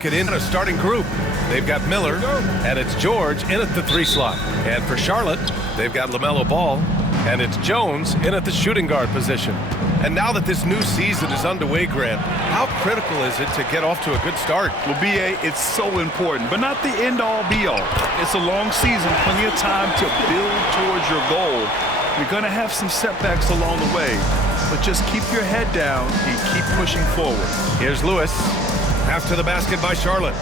Get in a starting group. They've got Miller, and it's George in at the 3 slot. And for Charlotte, they've got LaMelo Ball, and it's Jones in at the shooting guard position. And now that this new season is underway, Grant, how critical is it to get off to a good start? Well, B.A., it's so important, but not the end-all, be-all. It's a long season, plenty of time to build towards your goal. You're going to have some setbacks along the way, but just keep your head down and keep pushing forward. Here's Lewis. Half to the basket by Charlotte.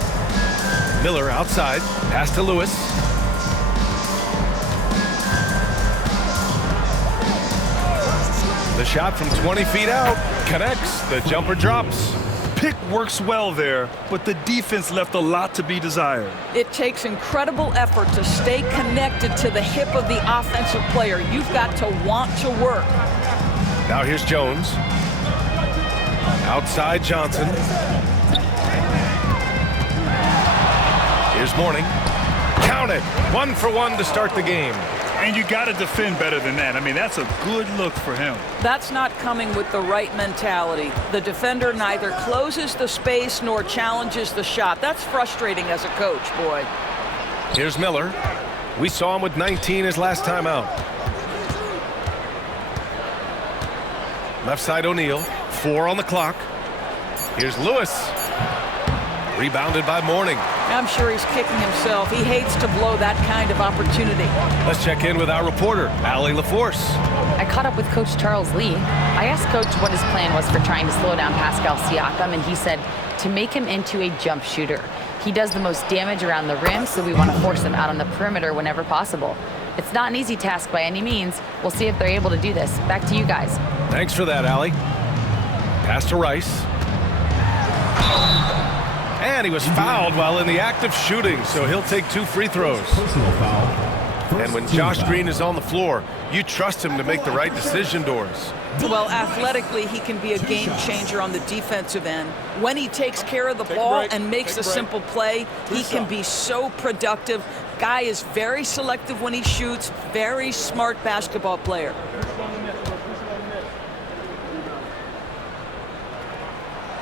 Miller outside. Pass to Lewis. The shot from 20 feet out connects. The jumper drops. Pick works well there, but the defense left a lot to be desired. It takes incredible effort to stay connected to the hip of the offensive player. You've got to want to work. Now here's Jones. Outside Johnson. Here's Mourning. Count it. 1 for 1 to start the game. And you got to defend better than that. I mean, that's a good look for him. That's not coming with the right mentality. The defender neither closes the space nor challenges the shot. That's frustrating as a coach, boy. Here's Miller. We saw him with 19 his last time out. Left side O'Neal. 4 on the clock. Here's Lewis. Rebounded by Mourning. I'm sure he's kicking himself. He hates to blow that kind of opportunity. Let's check in with our reporter, Allie LaForce. I caught up with Coach Charles Lee. I asked Coach what his plan was for trying to slow down Pascal Siakam, and he said to make him into a jump shooter. He does the most damage around the rim, so we want to force him out on the perimeter whenever possible. It's not an easy task by any means. We'll see if they're able to do this. Back to you guys. Thanks for that, Allie. Pass to Rice. And he was fouled while in the act of shooting, so he'll take 2 free throws. And when Josh Green is on the floor, you trust him to make the right decision, Doris. Well, athletically, he can be a game changer on the defensive end. When he takes care of the ball and makes a simple play, he can be so productive. Guy is very selective when he shoots, very smart basketball player.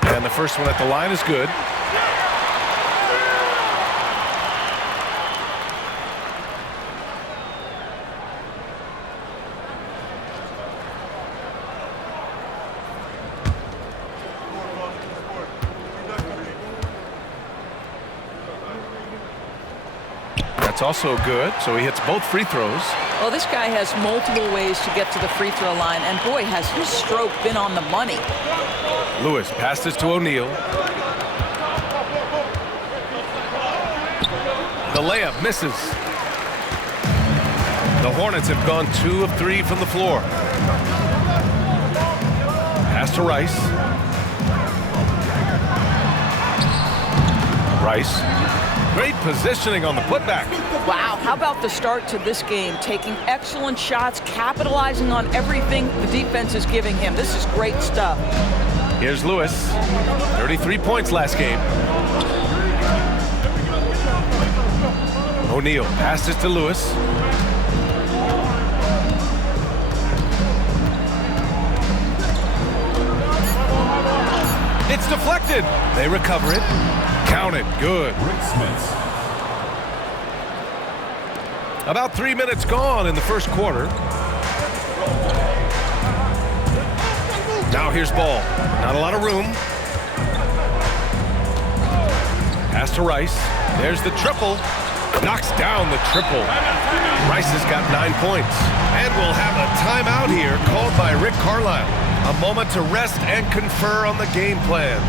And the first one at the line is good. That's also good, so he hits both free throws. Well, this guy has multiple ways to get to the free throw line, and boy, has his stroke been on the money. Lewis passes to O'Neal. The layup misses. The Hornets have gone 2 of 3 from the floor. Pass to Rice. Rice. Great positioning on the putback. Wow, how about the start to this game? Taking excellent shots, capitalizing on everything the defense is giving him. This is great stuff. Here's Lewis. 33 points last game. O'Neal passes to Lewis. It's deflected. They recover it. Count it. Good. About 3 minutes gone in the first quarter. Now here's Ball. Not a lot of room. Pass to Rice. There's the triple. Knocks down the triple. Rice has got 9 points. And we'll have a timeout here called by Rick Carlisle. A moment to rest and confer on the game plan.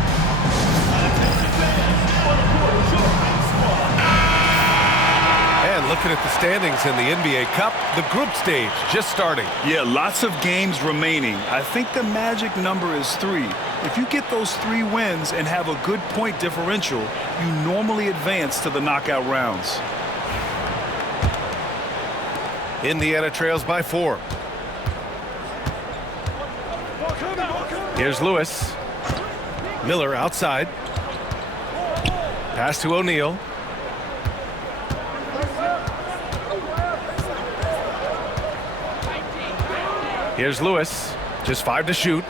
And looking at the standings in the NBA Cup, the group stage just starting. Yeah, lots of games remaining. I think the magic number is 3. If you get those 3 wins and have a good point differential, you normally advance to the knockout rounds. Indiana trails by 4. Here's Lewis. Miller outside. Pass to O'Neal. Here's Lewis. Just 5 to shoot.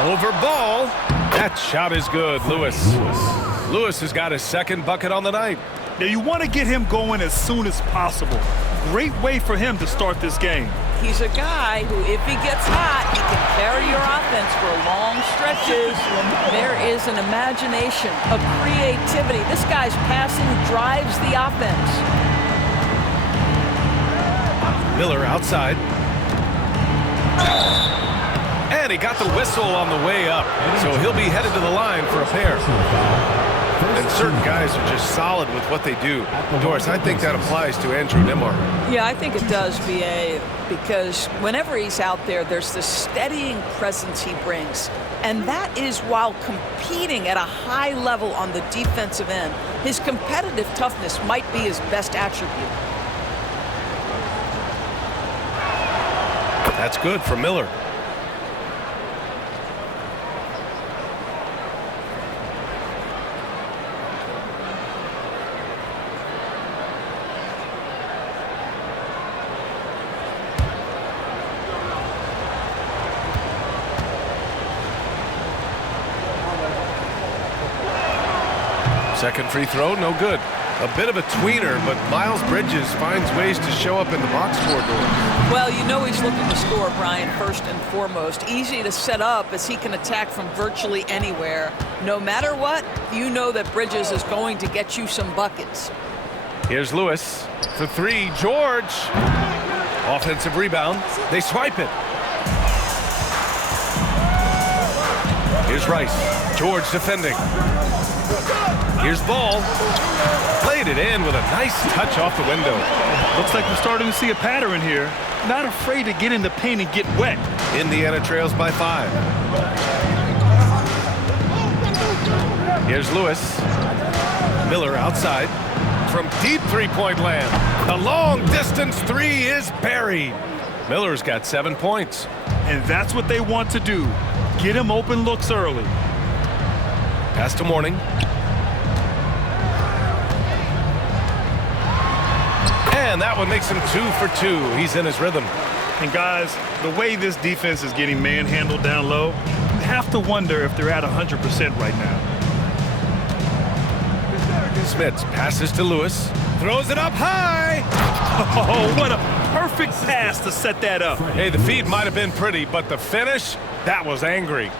Over Ball. That shot is good, Lewis. Lewis has got his second bucket on the night. Now you want to get him going as soon as possible. Great way for him to start this game. He's a guy who, if he gets hot, he can carry your offense for long stretches. There is an imagination, a creativity. This guy's passing drives the offense. Miller outside. And he got the whistle on the way up, so he'll be headed to the line for a pair. And certain guys are just solid with what they do. Doris, I think that applies to Andrew Nembhard. Yeah, I think it does, B.A., because whenever he's out there, there's this steadying presence he brings. And that is while competing at a high level on the defensive end. His competitive toughness might be his best attribute. That's good for Miller. Second free throw, no good. A bit of a tweener, but Miles Bridges finds ways to show up in the box score door. Well, you know he's looking to score, Brian, first and foremost. Easy to set up as he can attack from virtually anywhere. No matter what, you know that Bridges is going to get you some buckets. Here's Lewis for three. George. Offensive rebound. They swipe it. Here's Rice. George defending. Here's Ball. Played it in with a nice touch off the window. Looks like we're starting to see a pattern here. Not afraid to get in the paint and get wet. Indiana trails by 5. Here's Lewis. Miller outside. From deep three-point land. The long-distance three is buried. Miller's got 7 points. And that's what they want to do. Get him open looks early. Pass to Mourning. And that one makes him 2 for 2. He's in his rhythm. And guys, the way this defense is getting manhandled down low, you have to wonder if they're at 100% right now. Smits passes to Lewis. Throws it up high. Oh, what a perfect pass to set that up. Hey, the feed might have been pretty, but the finish, that was angry.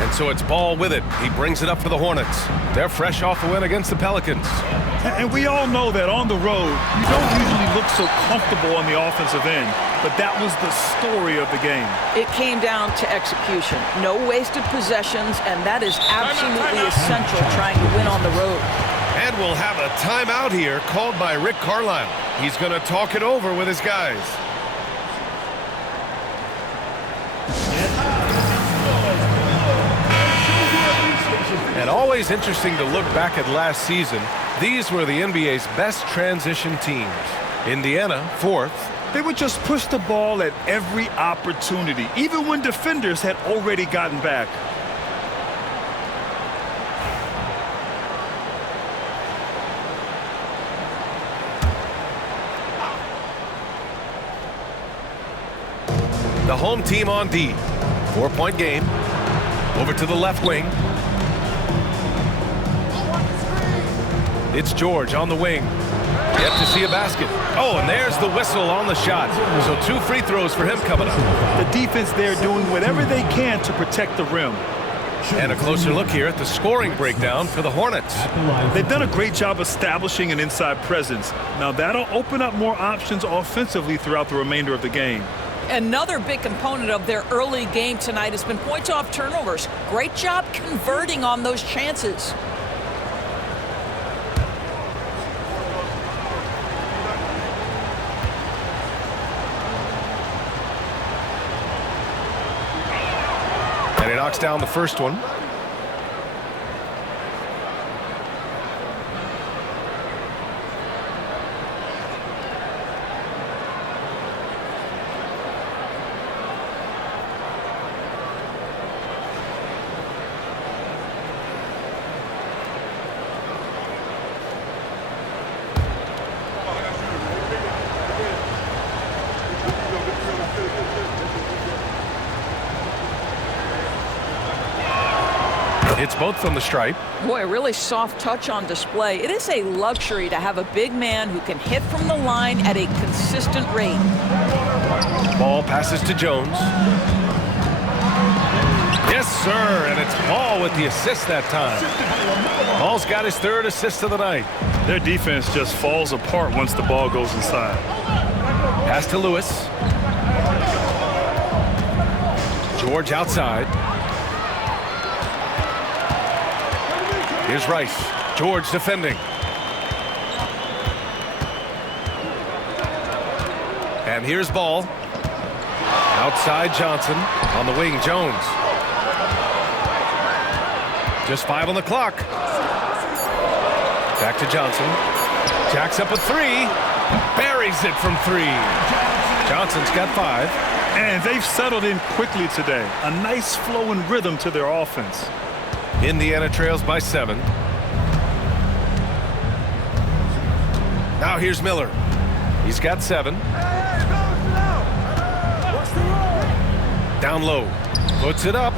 And so it's Ball with it. He brings it up for the Hornets. They're fresh off the win against the Pelicans. And we all know that on the road, you don't usually look so comfortable on the offensive end. But that was the story of the game. It came down to execution. No wasted possessions, and that is absolutely essential trying to win on the road. And we'll have a timeout here called by Rick Carlisle. He's going to talk it over with his guys. And always interesting to look back at last season. These were the NBA's best transition teams. Indiana, 4th. They would just push the ball at every opportunity, even when defenders had already gotten back. The home team on D. 4-point game. Over to the left wing. It's George on the wing. Yet to see a basket. Oh, and there's the whistle on the shot. So 2 free throws for him coming up. The defense there doing whatever they can to protect the rim. And a closer look here at the scoring breakdown for the Hornets. They've done a great job establishing an inside presence. Now that'll open up more options offensively throughout the remainder of the game. Another big component of their early game tonight has been points off turnovers. Great job converting on those chances. And he knocks down the first one. Hits both from the stripe. Boy, a really soft touch on display. It is a luxury to have a big man who can hit from the line at a consistent rate. Ball passes to Jones. Yes, sir, and it's Ball with the assist that time. Ball's got his 3rd assist of the night. Their defense just falls apart once the ball goes inside. Pass to Lewis. George outside. Here's Rice. George defending. And here's Ball. Outside Johnson. On the wing, Jones. Just 5 on the clock. Back to Johnson. Jacks up a 3. Buries it from 3. Johnson's got 5. And they've settled in quickly today. A nice flow and rhythm to their offense. Indiana trails by 7. Now here's Miller. He's got 7. Down low. Puts it up.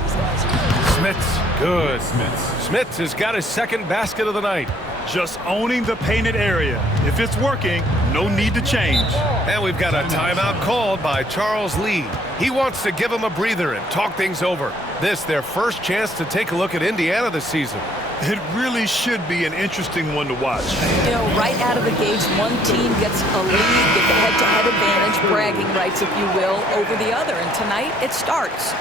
Smits. Good. Smits has got his 2nd basket of the night. Just owning the painted area. If it's working, no need to change. And we've got a timeout called by Charles Lee. He wants to give them a breather and talk things over. This, their first chance to take a look at Indiana this season. It really should be an interesting one to watch. You know, right out of the gates, one team gets a lead with the head-to-head advantage, bragging rights, if you will, over the other. And tonight, it starts.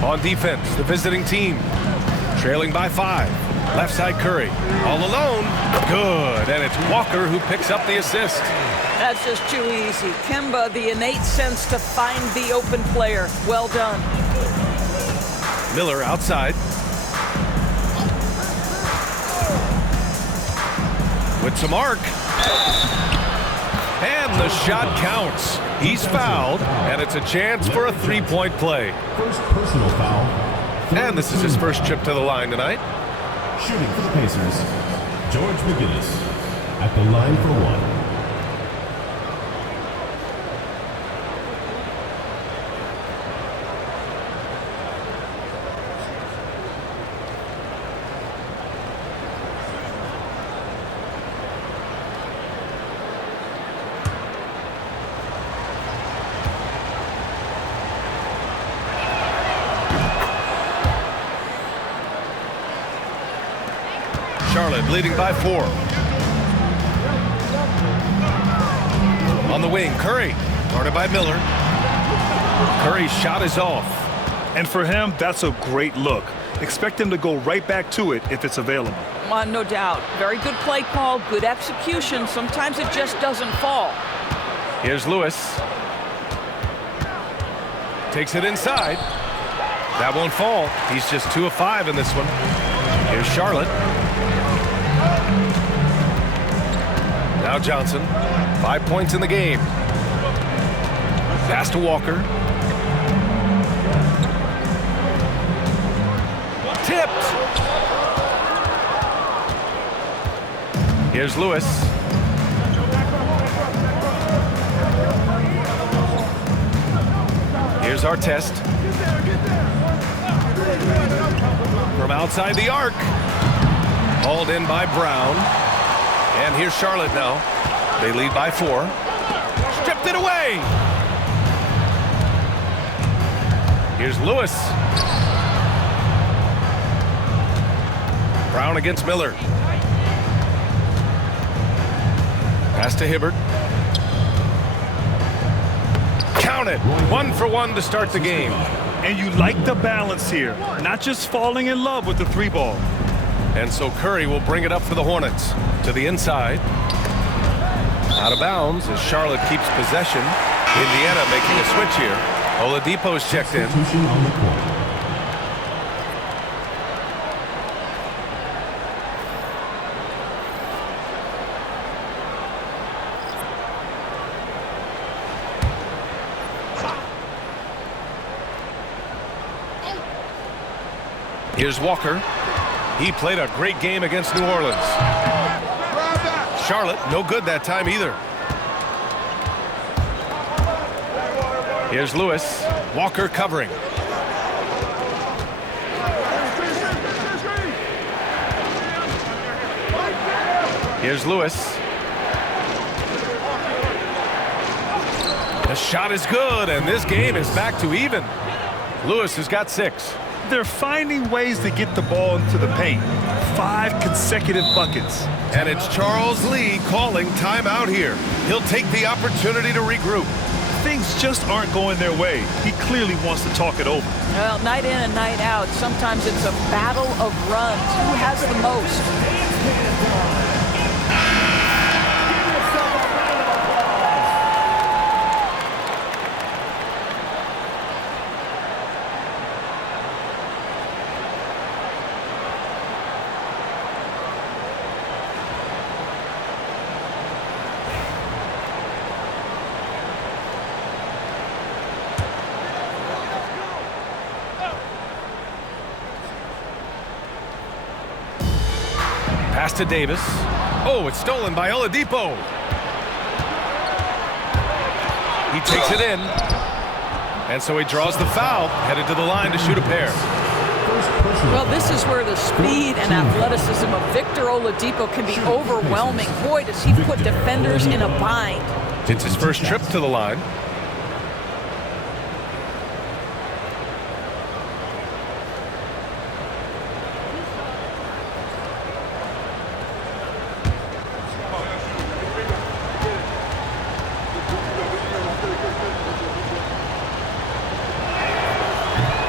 On defense, the visiting team. Trailing by 5. Left side Curry. All alone. Good. And it's Walker who picks up the assist. That's just too easy. Kemba, the innate sense to find the open player. Well done. Miller outside. With some arc. And the shot counts. He's fouled, and it's a chance for a 3-point play. First personal foul. And this is his first trip to the line tonight. Shooting for the Pacers, George McGinnis at the line for 1. Charlotte leading by 4. On the wing, Curry, guarded by Miller. Curry's shot is off. And for him, that's a great look. Expect him to go right back to it if it's available. No doubt. Very good play call, good execution. Sometimes it just doesn't fall. Here's Lewis. Takes it inside. That won't fall. He's just 2 of 5 in this one. Here's Charlotte. Now Johnson. 5 points in the game. Pass to Walker. Tipped. Here's Lewis. Here's Artest. From outside the arc. Hauled in by Brown. And here's Charlotte now. They lead by 4. Stripped it away. Here's Lewis. Brown against Miller. Pass to Hibbert. Count it. 1 for 1 to start the game. And you like the balance here. Not just falling in love with the 3-ball. And so Curry will bring it up for the Hornets. To the inside. Out of bounds as Charlotte keeps possession. Indiana making a switch here. Oladipo's checked in. Substitution on the court. Here's Walker. He played a great game against New Orleans. Charlotte, no good that time either. Here's Lewis. Walker covering. Here's Lewis. The shot is good, and this game is back to even. Lewis has got 6. They're finding ways to get the ball into the paint. 5 consecutive buckets. And it's Charles Lee calling timeout here. He'll take the opportunity to regroup. Things just aren't going their way. He clearly wants to talk it over. Well, night in and night out, sometimes it's a battle of runs. Who has the most? Pass to Davis. Oh, it's stolen by Oladipo. He takes it in. And so he draws the foul, headed to the line to shoot a pair. Well, this is where the speed and athleticism of Victor Oladipo can be overwhelming. Boy, does he put defenders in a bind. It's his first trip to the line.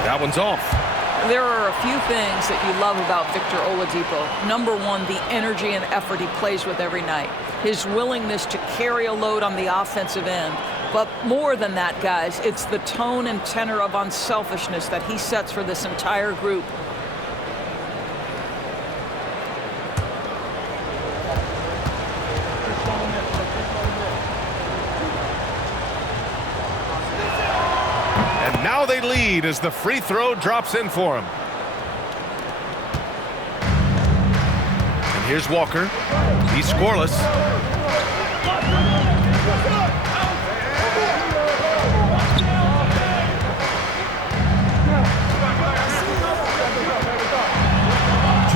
That one's off. There are a few things that you love about Victor Oladipo. Number one, the energy and effort he plays with every night. His willingness to carry a load on the offensive end. But more than that, guys, it's the tone and tenor of unselfishness that he sets for this entire group. Now they lead as the free throw drops in for him. And here's Walker. He's scoreless.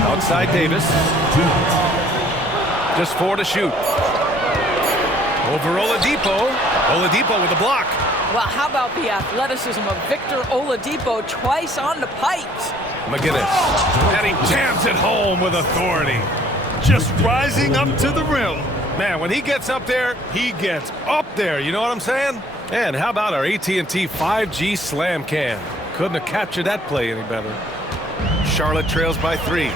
Outside Davis. Just 4 to shoot. Over Oladipo. Oladipo with a block. Well, how about the athleticism of Victor Oladipo twice on the pipes? McGinnis. And he jams it home with authority. Just rising up to the rim. Man, when he gets up there, he gets up there. You know what I'm saying? And how about our AT&T 5G slam cam? Couldn't have captured that play any better. Charlotte trails by 3.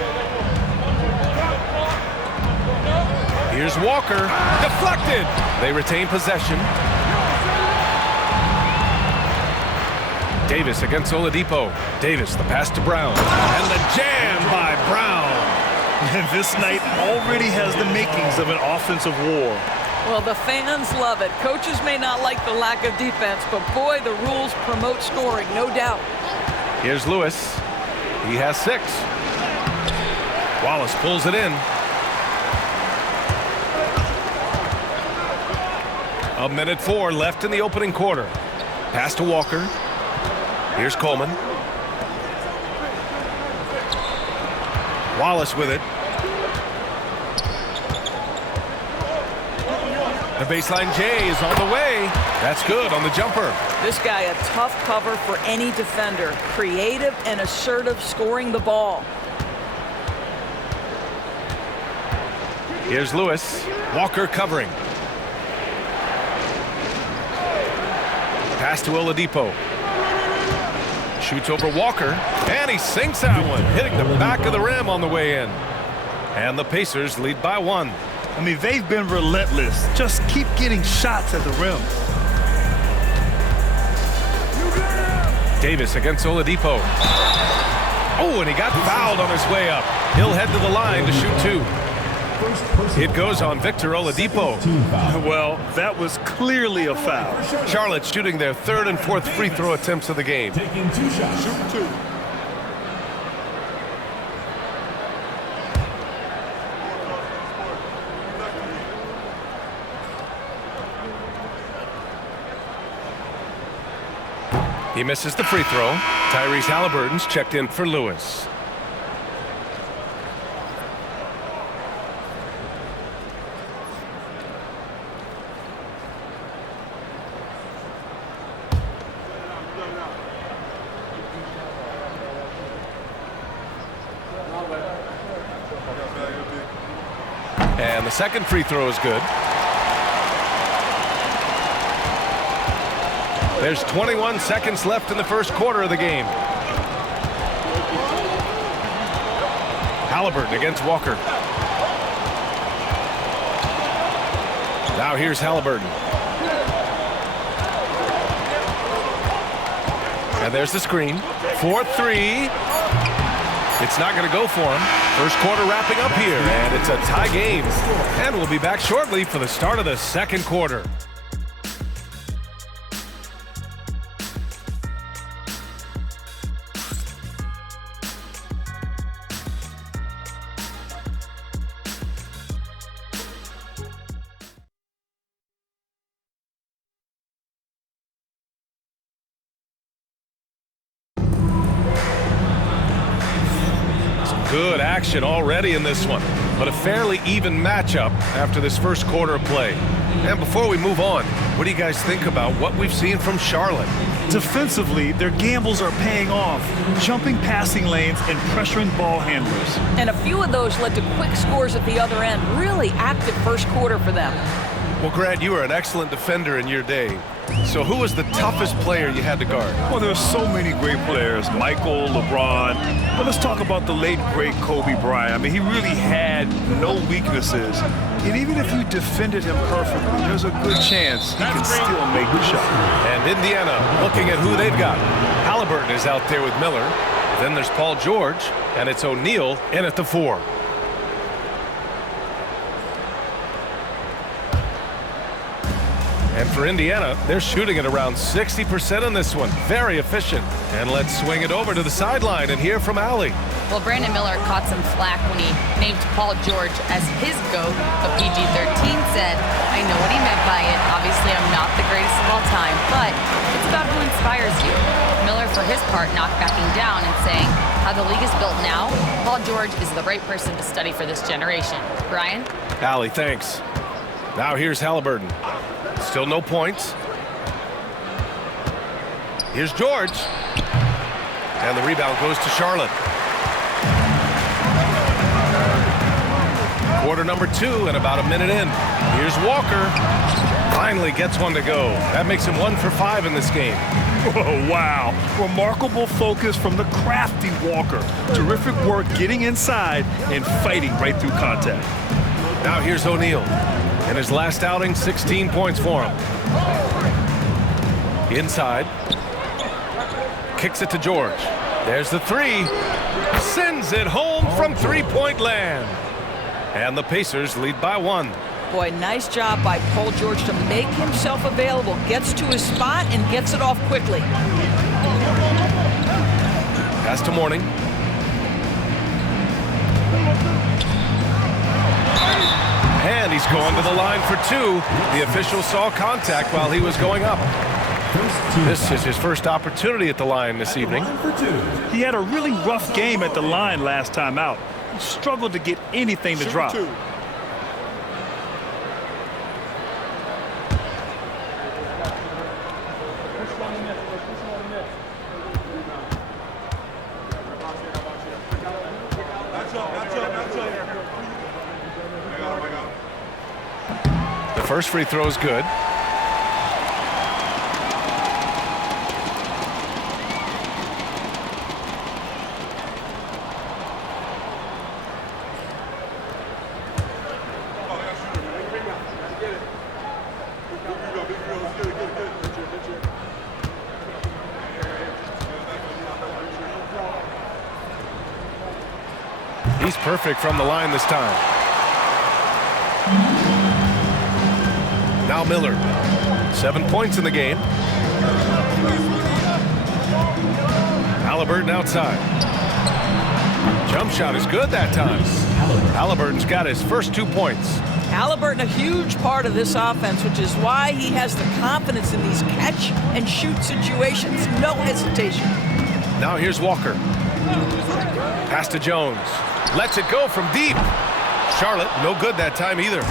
Here's Walker. Deflected. They retain possession. Davis against Oladipo. Davis, the pass to Brown. And the jam by Brown. And this night already has the makings of an offensive war. Well, the fans love it. Coaches may not like the lack of defense, but boy, the rules promote scoring, no doubt. Here's Lewis. He has 6. Wallace pulls it in. A minute 4 left in the opening quarter. Pass to Walker. Here's Coleman. Wallace with it. The baseline J is on the way. That's good on the jumper. This guy a tough cover for any defender. Creative and assertive scoring the ball. Here's Lewis. Walker covering. Pass to Oladipo. Shoots over Walker, and he sinks that one, hitting the back of the rim on the way in. And the Pacers lead by 1. I mean, they've been relentless. Just keep getting shots at the rim. Davis against Oladipo. Oh, and he got fouled on his way up. He'll head to the line to shoot 2. It goes on Victor Oladipo. Well, that was clearly a foul. Charlotte shooting their 3rd and 4th free throw attempts of the game. Taking 2 shots. Shoot 2. He misses the free throw. Tyrese Halliburton's checked in for Lewis. And the second free throw is good. There's 21 seconds left in the first quarter of the game. Halliburton against Walker. Now here's Halliburton. And there's the screen. 4-3. It's not going to go for him. First quarter wrapping up here, and it's a tie game. And we'll be back shortly for the start of the second quarter. Good action already in this one, but a fairly even matchup after this first quarter of play. And before we move on, what do you guys think about what we've seen from Charlotte? Defensively, their gambles are paying off, jumping passing lanes and pressuring ball handlers. And a few of those led to quick scores at the other end. Really active first quarter for them. Well, Grant, you were an excellent defender in your day. So who was the toughest player you had to guard? Well, there are so many great players, Michael, LeBron. But let's talk about the late, great Kobe Bryant. I mean, he really had no weaknesses. And even if you defended him perfectly, there's a good chance he can still make the shot. And Indiana looking at who they've got. Halliburton is out there with Miller. Then there's Paul George, and it's O'Neal in at the 4. And for Indiana, they're shooting at around 60% in this one. Very efficient. And let's swing it over to the sideline and hear from Allie. Well, Brandon Miller caught some flack when he named Paul George as his GOAT, but PG-13 said, I know what he meant by it. Obviously, I'm not the greatest of all time, but it's about who inspires you. Miller, for his part, not backing down and saying, how the league is built now, Paul George is the right person to study for this generation. Brian? Allie, thanks. Now here's Halliburton. Still no points. Here's George. And the rebound goes to Charlotte. Quarter number 2 and about a minute in. Here's Walker. Finally gets one to go. That makes him 1 for 5 in this game. Oh, wow. Remarkable focus from the crafty Walker. Terrific work getting inside and fighting right through contact. Now here's O'Neal. In his last outing, 16 points for him. Inside. Kicks it to George. There's the 3. Sends it home from three-point land. And the Pacers lead by 1. Boy, nice job by Paul George to make himself available. Gets to his spot and gets it off quickly. Pass to Mourning. And he's going to the line for 2. The official saw contact while he was going up. This is his first opportunity at the line this evening. He had a really rough game at the line last time out. He struggled to get anything to drop. The first free throw is good. He's perfect from the line this time. Now Miller. 7 points in the game. Halliburton outside. Jump shot is good that time. Halliburton's got his first 2 points. Halliburton, a huge part of this offense, which is why he has the confidence in these catch-and-shoot situations. No hesitation. Now here's Walker. Pass to Jones. Lets it go from deep. Charlotte, no good that time either.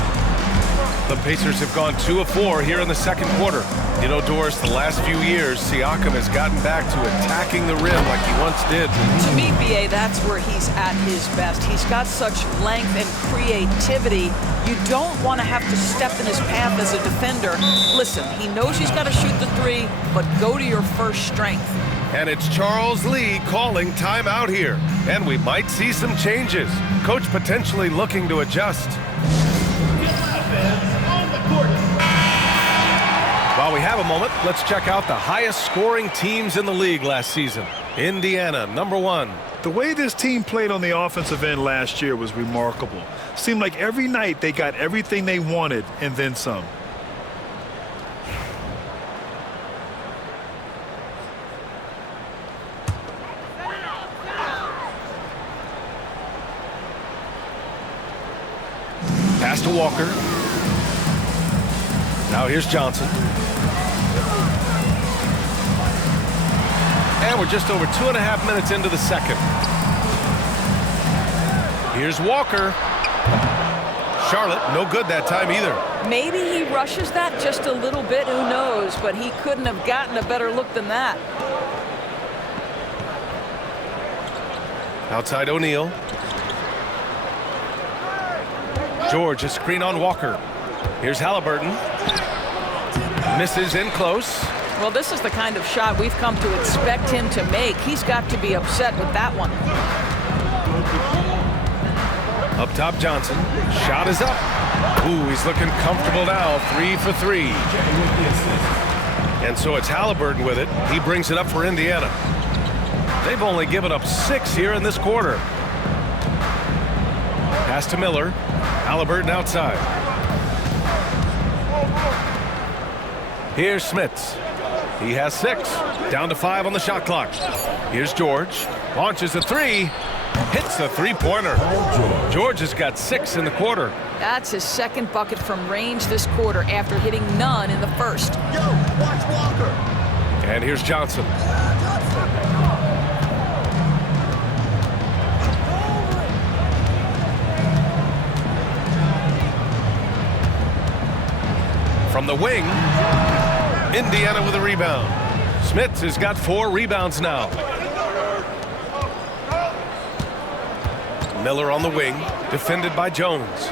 The Pacers have gone 2 of 4 here in the second quarter. You know, Doris, the last few years, Siakam has gotten back to attacking the rim like he once did. To me, B.A., that's where he's at his best. He's got such length and creativity. You don't want to have to step in his path as a defender. Listen, he knows he's got to shoot the three, but go to your first strength. And it's Charles Lee calling timeout here. And we might see some changes. Coach potentially looking to adjust. While we have a moment, let's check out the highest scoring teams in the league last season. Indiana, #1. The way this team played on the offensive end last year was remarkable. Seemed like every night they got everything they wanted and then some. Pass to Walker. Now here's Johnson. And we're just over 2.5 minutes into the second. Here's Walker. Charlotte, no good that time either. Maybe he rushes that just a little bit, who knows, but he couldn't have gotten a better look than that. Outside O'Neal. George, a screen on Walker. Here's Halliburton. Misses in close. Well, this is the kind of shot we've come to expect him to make. He's got to be upset with that one. Up top, Johnson. Shot is up. Ooh, he's looking comfortable now. 3 for 3. And so it's Halliburton with it. He brings it up for Indiana. They've only given up 6 here in this quarter. Pass to Miller. Halliburton outside. Here's Smits. He has 6. Down to 5 on the shot clock. Here's George. Launches a 3. Hits the three-pointer. George has got 6 in the quarter. That's his second bucket from range this quarter after hitting none in the first. Yo, watch Walker. And here's Johnson. From the wing, Indiana with a rebound. Smits has got 4 rebounds now. Miller on the wing, defended by Jones.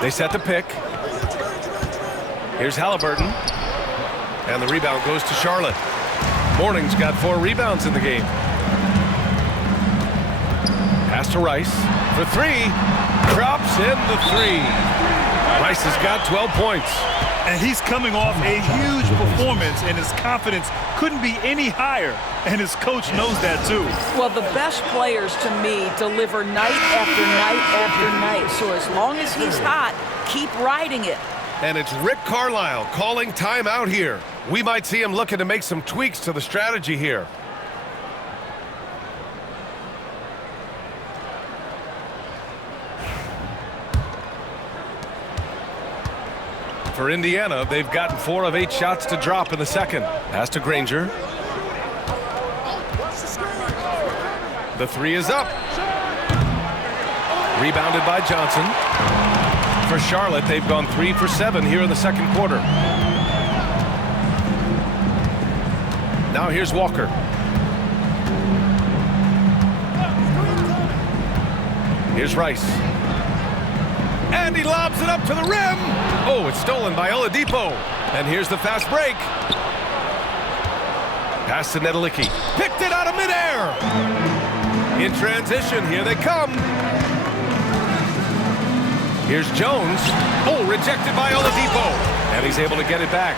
They set the pick. Here's Halliburton. And the rebound goes to Charlotte. Morning's got 4 rebounds in the game. Pass to Rice for 3. Drops in the 3. Rice has got 12 points. And he's coming off a huge performance, and his confidence couldn't be any higher. And his coach knows that, too. Well, the best players, to me, deliver night after night after night. So as long as he's hot, keep riding it. And it's Rick Carlisle calling timeout here. We might see him looking to make some tweaks to the strategy here. For Indiana, they've gotten 4 of 8 shots to drop in the second. Pass to Granger. The 3 is up. Rebounded by Johnson. For Charlotte, they've gone 3 for 7 here in the second quarter. Now here's Walker. Here's Rice. And he lobs it up to the rim. Oh, it's stolen by Oladipo. And here's the fast break. Pass to Nedelicki. Picked it out of midair. In transition, here they come. Here's Jones. Oh, rejected by Oladipo. And he's able to get it back.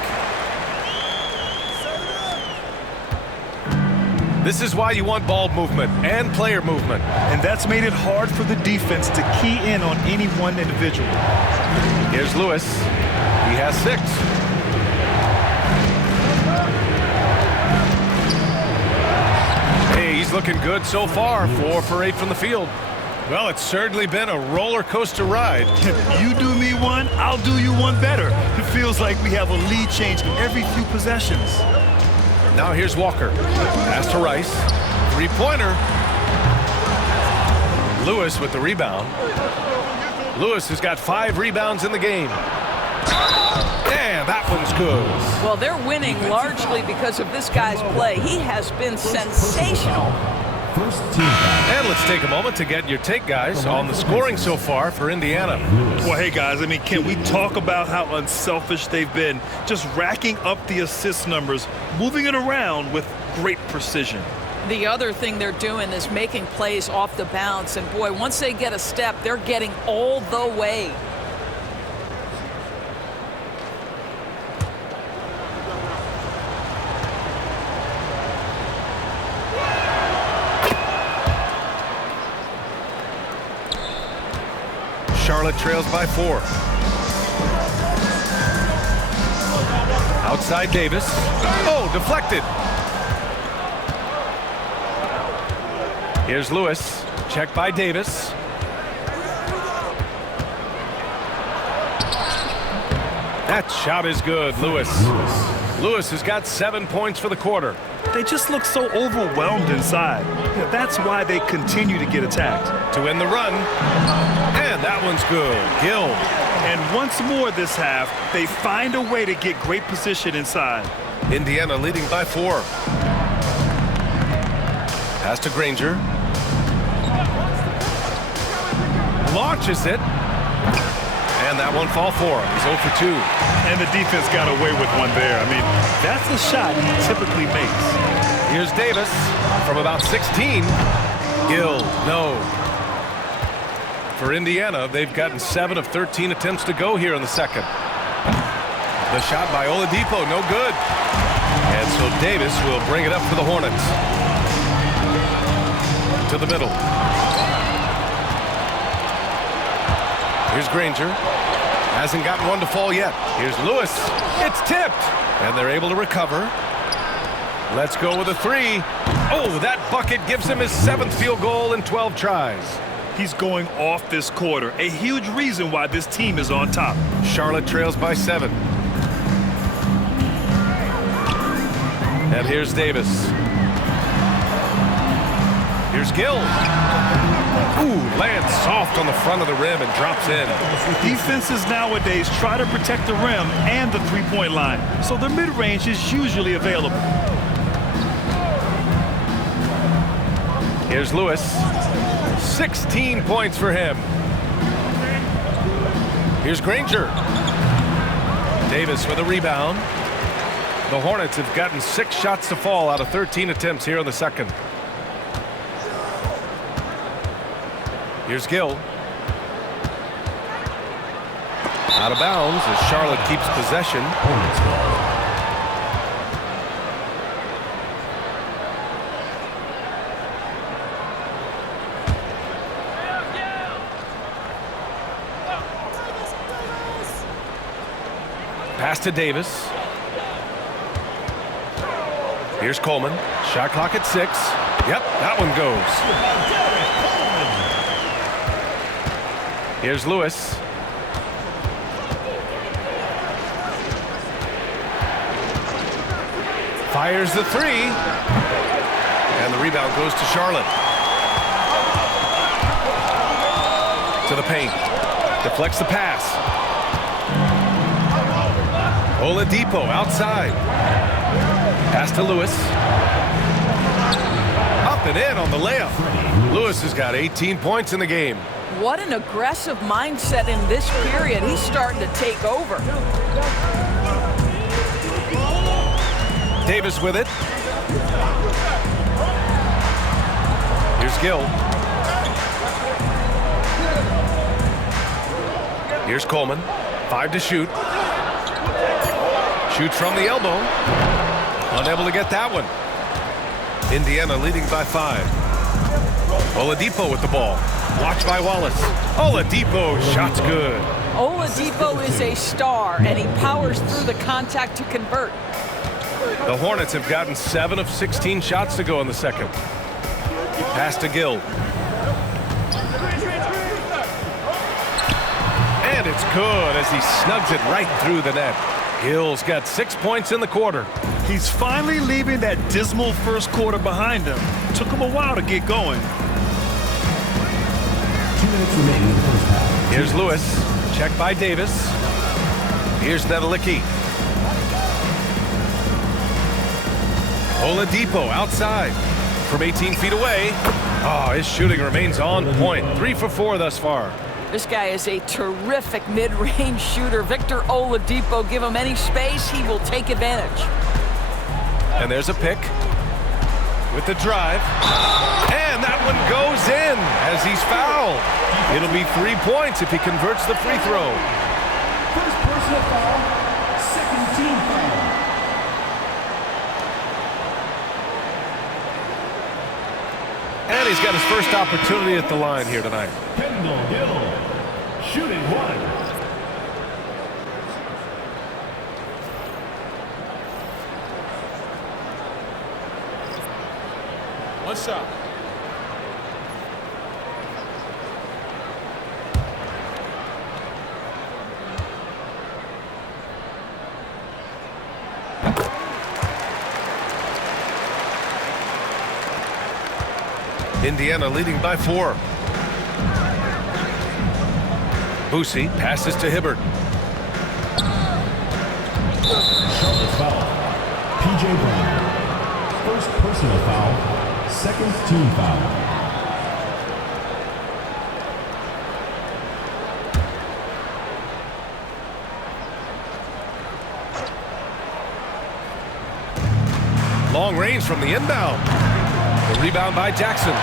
This is why you want ball movement and player movement. And that's made it hard for the defense to key in on any one individual. Here's Lewis. He has 6. Hey, he's looking good so far. 4 for 8 from the field. Well, it's certainly been a roller coaster ride. You do me one, I'll do you one better. It feels like we have a lead change every few possessions. Now here's Walker. Pass to Rice. Three-pointer. Lewis with the rebound. Lewis has got 5 rebounds in the game. And that one's good. Well, they're winning largely because of this guy's play. He has been sensational. First team foul. And let's take a moment to get your take, guys, on the scoring so far for Indiana. Well, hey, guys, I mean, can we talk about how unselfish they've been? Just racking up the assist numbers, moving it around with great precision. The other thing they're doing is making plays off the bounce. And, boy, once they get a step, they're getting all the way. Charlotte trails by 4. Outside Davis. Oh, deflected. Here's Lewis. Check by Davis. That shot is good, Lewis. Lewis has got 7 points for the quarter. They just look so overwhelmed inside. Yeah, that's why they continue to get attacked. To end the run. And that one's good. Gill. And once more this half, they find a way to get great position inside. Indiana leading by 4. Pass to Granger. Launches it. And that one fall for him. He's 0 for 2. And the defense got away with one there. I mean, that's a shot he typically makes. Here's Davis from about 16. Gill, no. For Indiana, they've gotten 7 of 13 attempts to go here in the second. The shot by Oladipo, no good. And so Davis will bring it up for the Hornets. To the middle. Here's Granger. Hasn't gotten one to fall yet. Here's Lewis. It's tipped. And they're able to recover. Let's go with a 3. Oh, that bucket gives him his 7th field goal in 12 tries. He's going off this quarter. A huge reason why this team is on top. Charlotte trails by 7. And here's Davis. Here's Gill. Ooh, lands soft on the front of the rim and drops in. Defenses nowadays try to protect the rim and the three-point line, so the mid-range is usually available. Here's Lewis. 16 points for him. Here's Granger. Davis with a rebound. The Hornets have gotten 6 shots to fall out of 13 attempts here in the second. Here's Gill. Out of bounds as Charlotte keeps possession. Pass to Davis. Here's Coleman. Shot clock at 6. Yep, that one goes. Here's Lewis. Fires the 3. And the rebound goes to Charlotte. To the paint. Deflects the pass. Oladipo outside. Pass to Lewis. Up and in on the layup. Lewis has got 18 points in the game. What an aggressive mindset in this period. He's starting to take over. Davis with it. Here's Gill. Here's Coleman. 5 to shoot. Shoots from the elbow. Unable to get that one. Indiana leading by 5. Oladipo with the ball. Watched by Wallace. Oladipo, shot's good. Oladipo is a star, and he powers through the contact to convert. The Hornets have gotten 7 of 16 shots to go in the second. Pass to Gill. It's good as he snugs it right through the net. Gill's got 6 points in the quarter. He's finally leaving that dismal first quarter behind him. Took him a while to get going. 2 minutes remaining in the first half. Here's Lewis. Check by Davis. Here's Nedelicki. Oladipo outside from 18 feet away. Oh, his shooting remains on point. 3 for 4 thus far. This guy is a terrific mid-range shooter. Victor Oladipo, give him any space, he will take advantage. And there's a pick with the drive. And that one goes in as he's fouled. It'll be 3 points if he converts the free throw. First personal foul, second team foul. And he's got his first opportunity at the line here tonight. Kendall Gill, shooting 1. One shot. Indiana leading by 4. Boosie passes to Hibbert. Charlotte foul. P.J. Brown. First personal foul, second team foul. Long range from the inbound. The rebound by Jackson.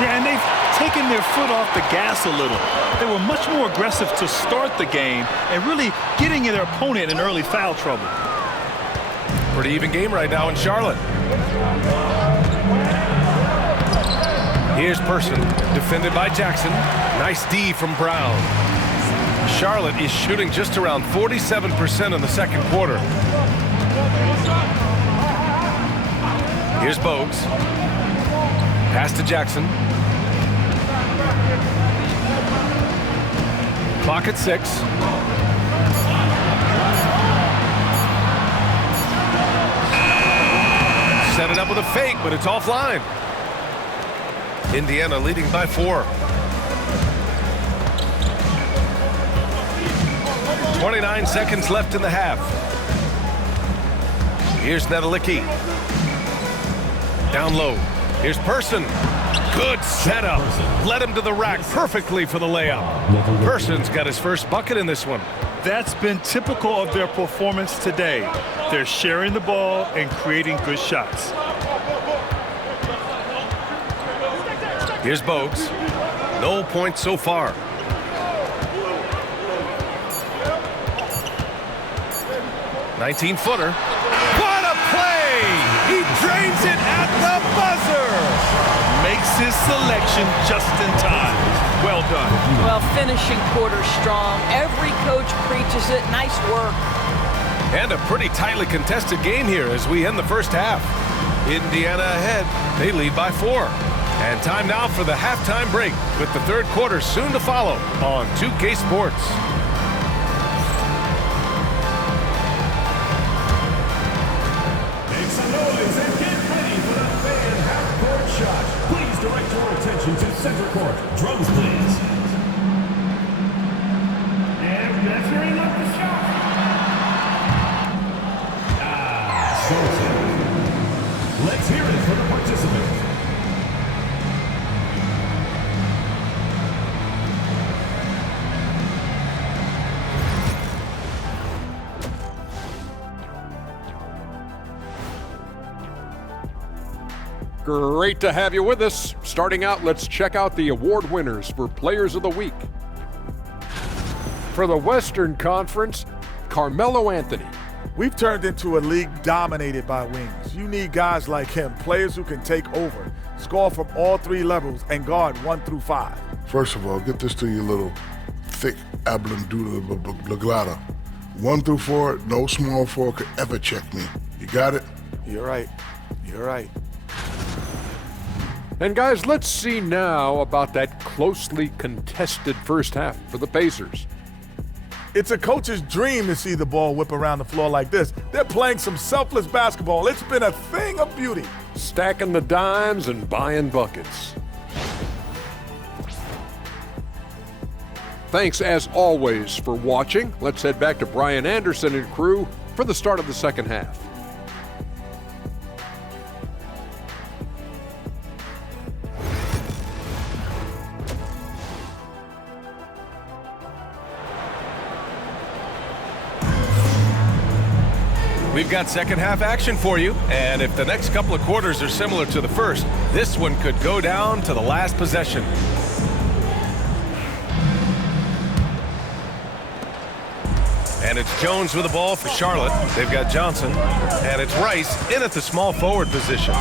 Yeah, and they've taken their foot off the gas a little. They were much more aggressive to start the game and really getting their opponent in early foul trouble. Pretty even game right now in Charlotte. Here's Person, defended by Jackson. Nice D from Brown. Charlotte is shooting just around 47% in the second quarter. Here's Bogues. Pass to Jackson. Clock at 6. Set it up with a fake, but it's offline. Indiana leading by 4. 29 seconds left in the half. Here's Nedelicki. Down low. Here's Person. Good setup. Led him to the rack perfectly for the layup. Person's got his first bucket in this one. That's been typical of their performance today. They're sharing the ball and creating good shots. Here's Bogues. No points so far. "19-footer. What a play! He drains it at the buzzer! Makes his selection just in time. Well done. Well, finishing quarter strong. Every coach preaches it. Nice work. And a pretty tightly contested game here as we end the first half. Indiana ahead. They lead by 4. And time now for the halftime break with the third quarter soon to follow on 2K Sports. Make some noise and get ready for the fan half-court shot. Please direct your attention to center court. Drums, please. And measuring up the shot. So let's hear it for the participant. Great to have you with us. Starting out, let's check out the award winners for Players of the Week. For the Western Conference, Carmelo Anthony. We've turned into a league dominated by wings. You need guys like him, players who can take over, score from all 3 levels, and guard 1 through 5. First of all, get this to your little thick ablandoodle. 1 through 4, no small 4 could ever check me. You got it? You're right. You're right. And guys, let's see now about that closely contested first half for the Pacers. It's a coach's dream to see the ball whip around the floor like this. They're playing some selfless basketball. It's been a thing of beauty. Stacking the dimes and buying buckets. Thanks, as always, for watching. Let's head back to Brian Anderson and crew for the start of the second half. We've got second half action for you, and if the next couple of quarters are similar to the first, this one could go down to the last possession. And it's Jones with the ball for Charlotte. They've got Johnson, and it's Rice in at the small forward position.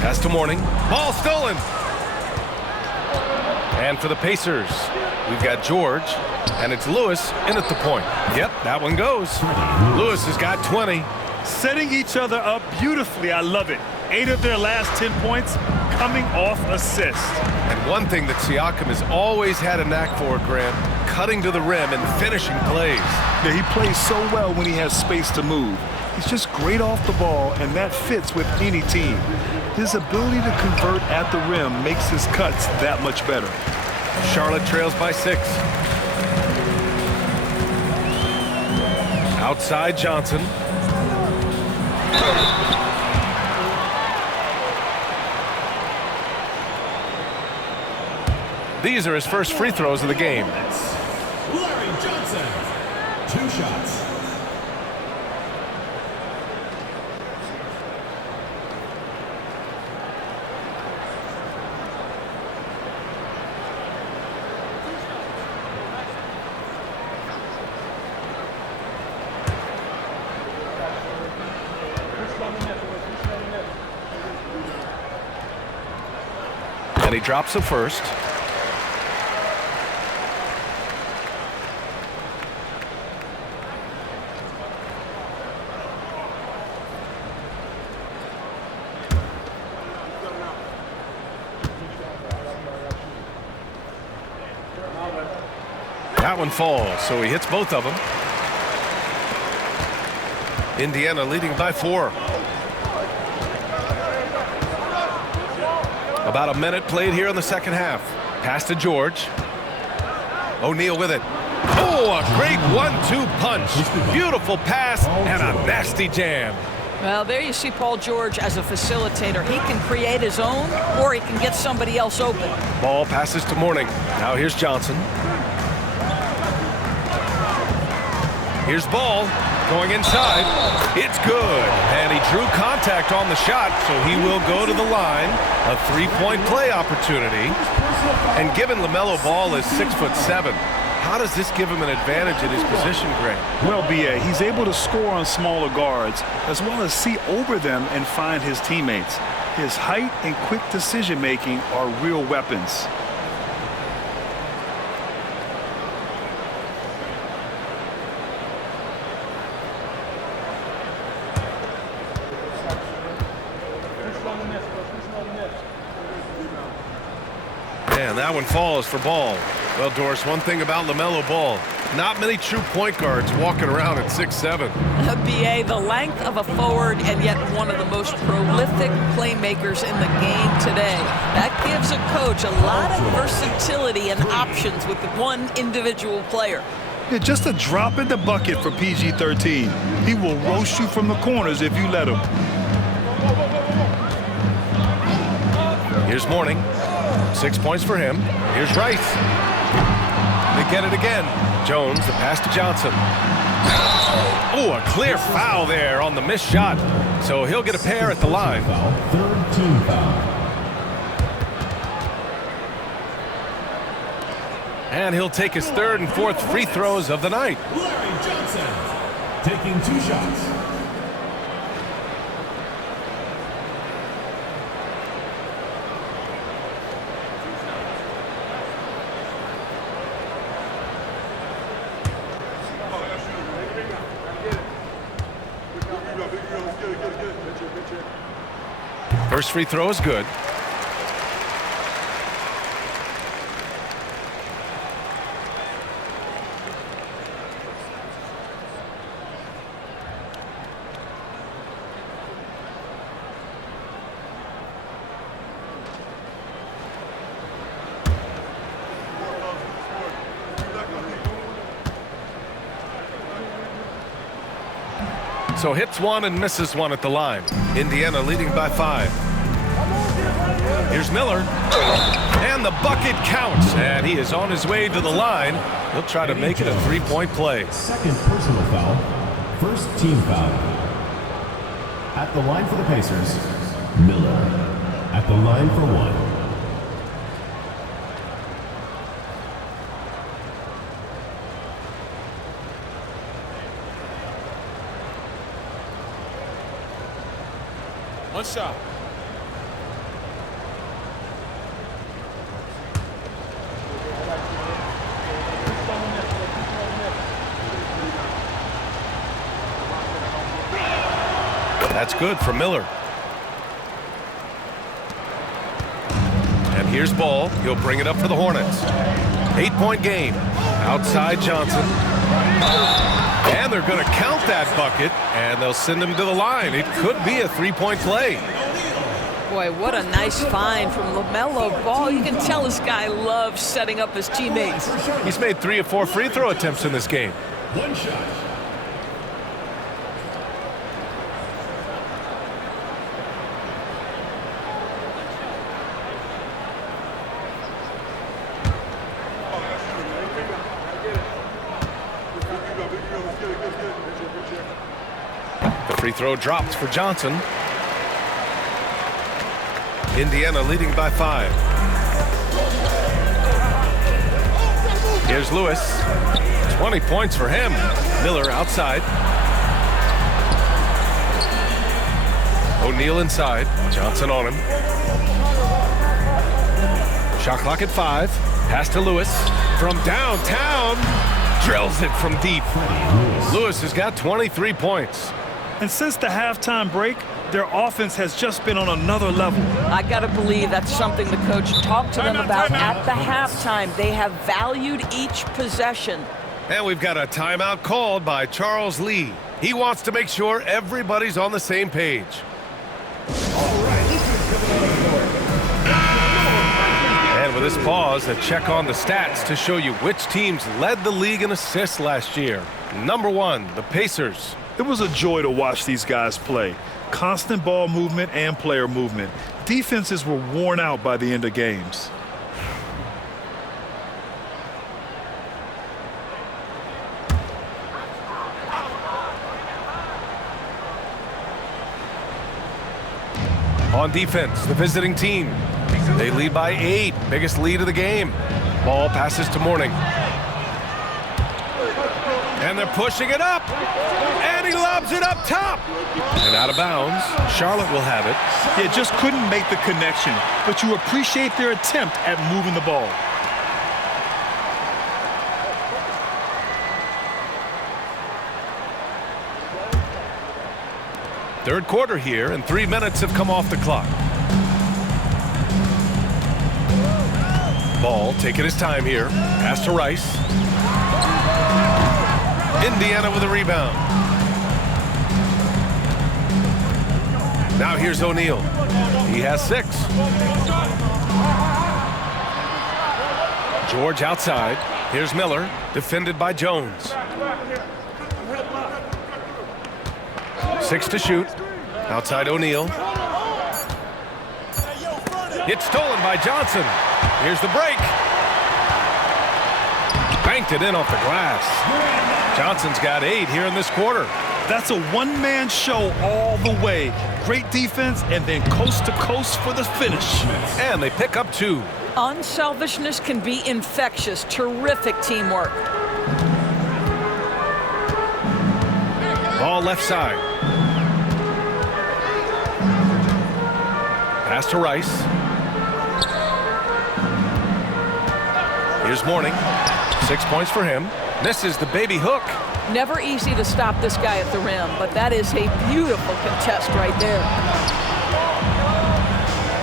Pass to Mourning. Ball stolen. And for the Pacers, we've got George, and it's Lewis in at the point. Yep, that one goes. Lewis has got 20. Setting each other up beautifully. I love it. 8 of their last 10 points coming off assists. And one thing that Siakam has always had a knack for, Grant, cutting to the rim and finishing plays. Yeah, he plays so well when he has space to move. He's just great off the ball, and that fits with any team. His ability to convert at the rim makes his cuts that much better. Charlotte trails by 6. Outside Johnson. These are his first free throws of the game. Larry Johnson, 2 shots. And he drops the first. That one falls, so he hits both of them. Indiana leading by 4. About a minute played here in the second half. Pass to George. O'Neal with it. Oh, a great 1-2 punch. Beautiful pass and a nasty jam. Well, there you see Paul George as a facilitator. He can create his own, or he can get somebody else open. Ball passes to Mourning. Now here's Johnson. Here's Ball going inside. It's good. And he drew contact on the shot, so he will go to the line. A 3-point play opportunity. And given LaMelo Ball is 6'7", how does this give him an advantage in his position, Grant? Well, B.A., he's able to score on smaller guards as well as see over them and find his teammates. His height and quick decision-making are real weapons. And that one falls for Ball. Well, Doris, one thing about LaMelo Ball, not many true point guards walking around at 6'7". BA, the length of a forward and yet one of the most prolific playmakers in the game today. That gives a coach a lot of versatility and options with one individual player. Yeah, just a drop in the bucket for PG-13. He will roast you from the corners if you let him. Here's Mourning. 6 points for him. Here's Rice. They get it again. Jones, the pass to Johnson. Oh, a clear foul there on the missed shot. So he'll get a pair at the line. Third team foul. And he'll take his 3rd and 4th free throws of the night. Larry Johnson, taking 2 shots. First free throw is good. So hits one and misses one at the line. Indiana leading by 5. Here's Miller. And the bucket counts. And he is on his way to the line. He'll try to make it a 3-point play. Second personal foul. First team foul. At the line for the Pacers, Miller. At the line for 1. One shot. That's good for Miller. And here's Ball. He'll bring it up for the Hornets. 8-point game. Outside Johnson. And they're going to count that bucket, and they'll send him to the line. It could be a 3-point play. Boy, what a nice find from LaMelo Ball. You can tell this guy loves setting up his teammates. He's made 3 or 4 free throw attempts in this game. One shot. The free throw dropped for Johnson. Indiana leading by 5. Here's Lewis. 20 points for him. Miller outside. O'Neal inside. Johnson on him. Shot clock at 5. Pass to Lewis. From downtown. Drills it from deep. Lewis has got 23 points. And since the halftime break, their offense has just been on another level. I got to believe that's something the coach talked to them about at the halftime. They have valued each possession. And we've got a timeout called by Charles Lee. He wants to make sure everybody's on the same page. And with this pause, a check on the stats to show you which teams led the league in assists last year. Number 1, the Pacers. It was a joy to watch these guys play. Constant ball movement and player movement. Defenses were worn out by the end of games. On defense, the visiting team. They lead by 8, biggest lead of the game. Ball passes to Mourning. And they're pushing it up. And he lobs it up top. And out of bounds. Charlotte will have it. Yeah, just couldn't make the connection, but you appreciate their attempt at moving the ball. Third quarter here, and 3 minutes have come off the clock. Ball taking his time here. Pass to Rice. Indiana with a rebound. Now here's O'Neal. He has 6. George outside. Here's Miller, defended by Jones. 6 to shoot. Outside O'Neal. It's stolen by Johnson. Here's the break. Banked it in off the glass. Johnson's got 8 here in this quarter. That's a one-man show all the way. Great defense and then coast to coast for the finish. And they pick up 2. Unselfishness can be infectious. Terrific teamwork. Ball left side. Pass to Rice. Here's Mourning. 6 points for him. This is the baby hook. Never easy to stop this guy at the rim, but that is a beautiful contest right there.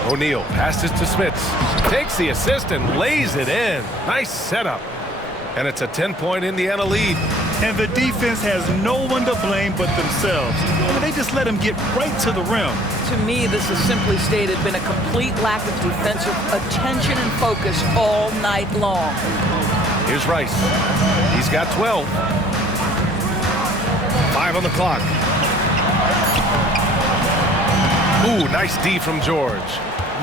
O'Neal passes to Smits. Takes the assist and lays it in. Nice setup. And it's a 10-point Indiana lead. And the defense has no one to blame but themselves. And they just let him get right to the rim. To me, this has simply stated been a complete lack of defensive attention and focus all night long. Here's Rice. He's got 12. 5 on the clock. Ooh, nice D from George.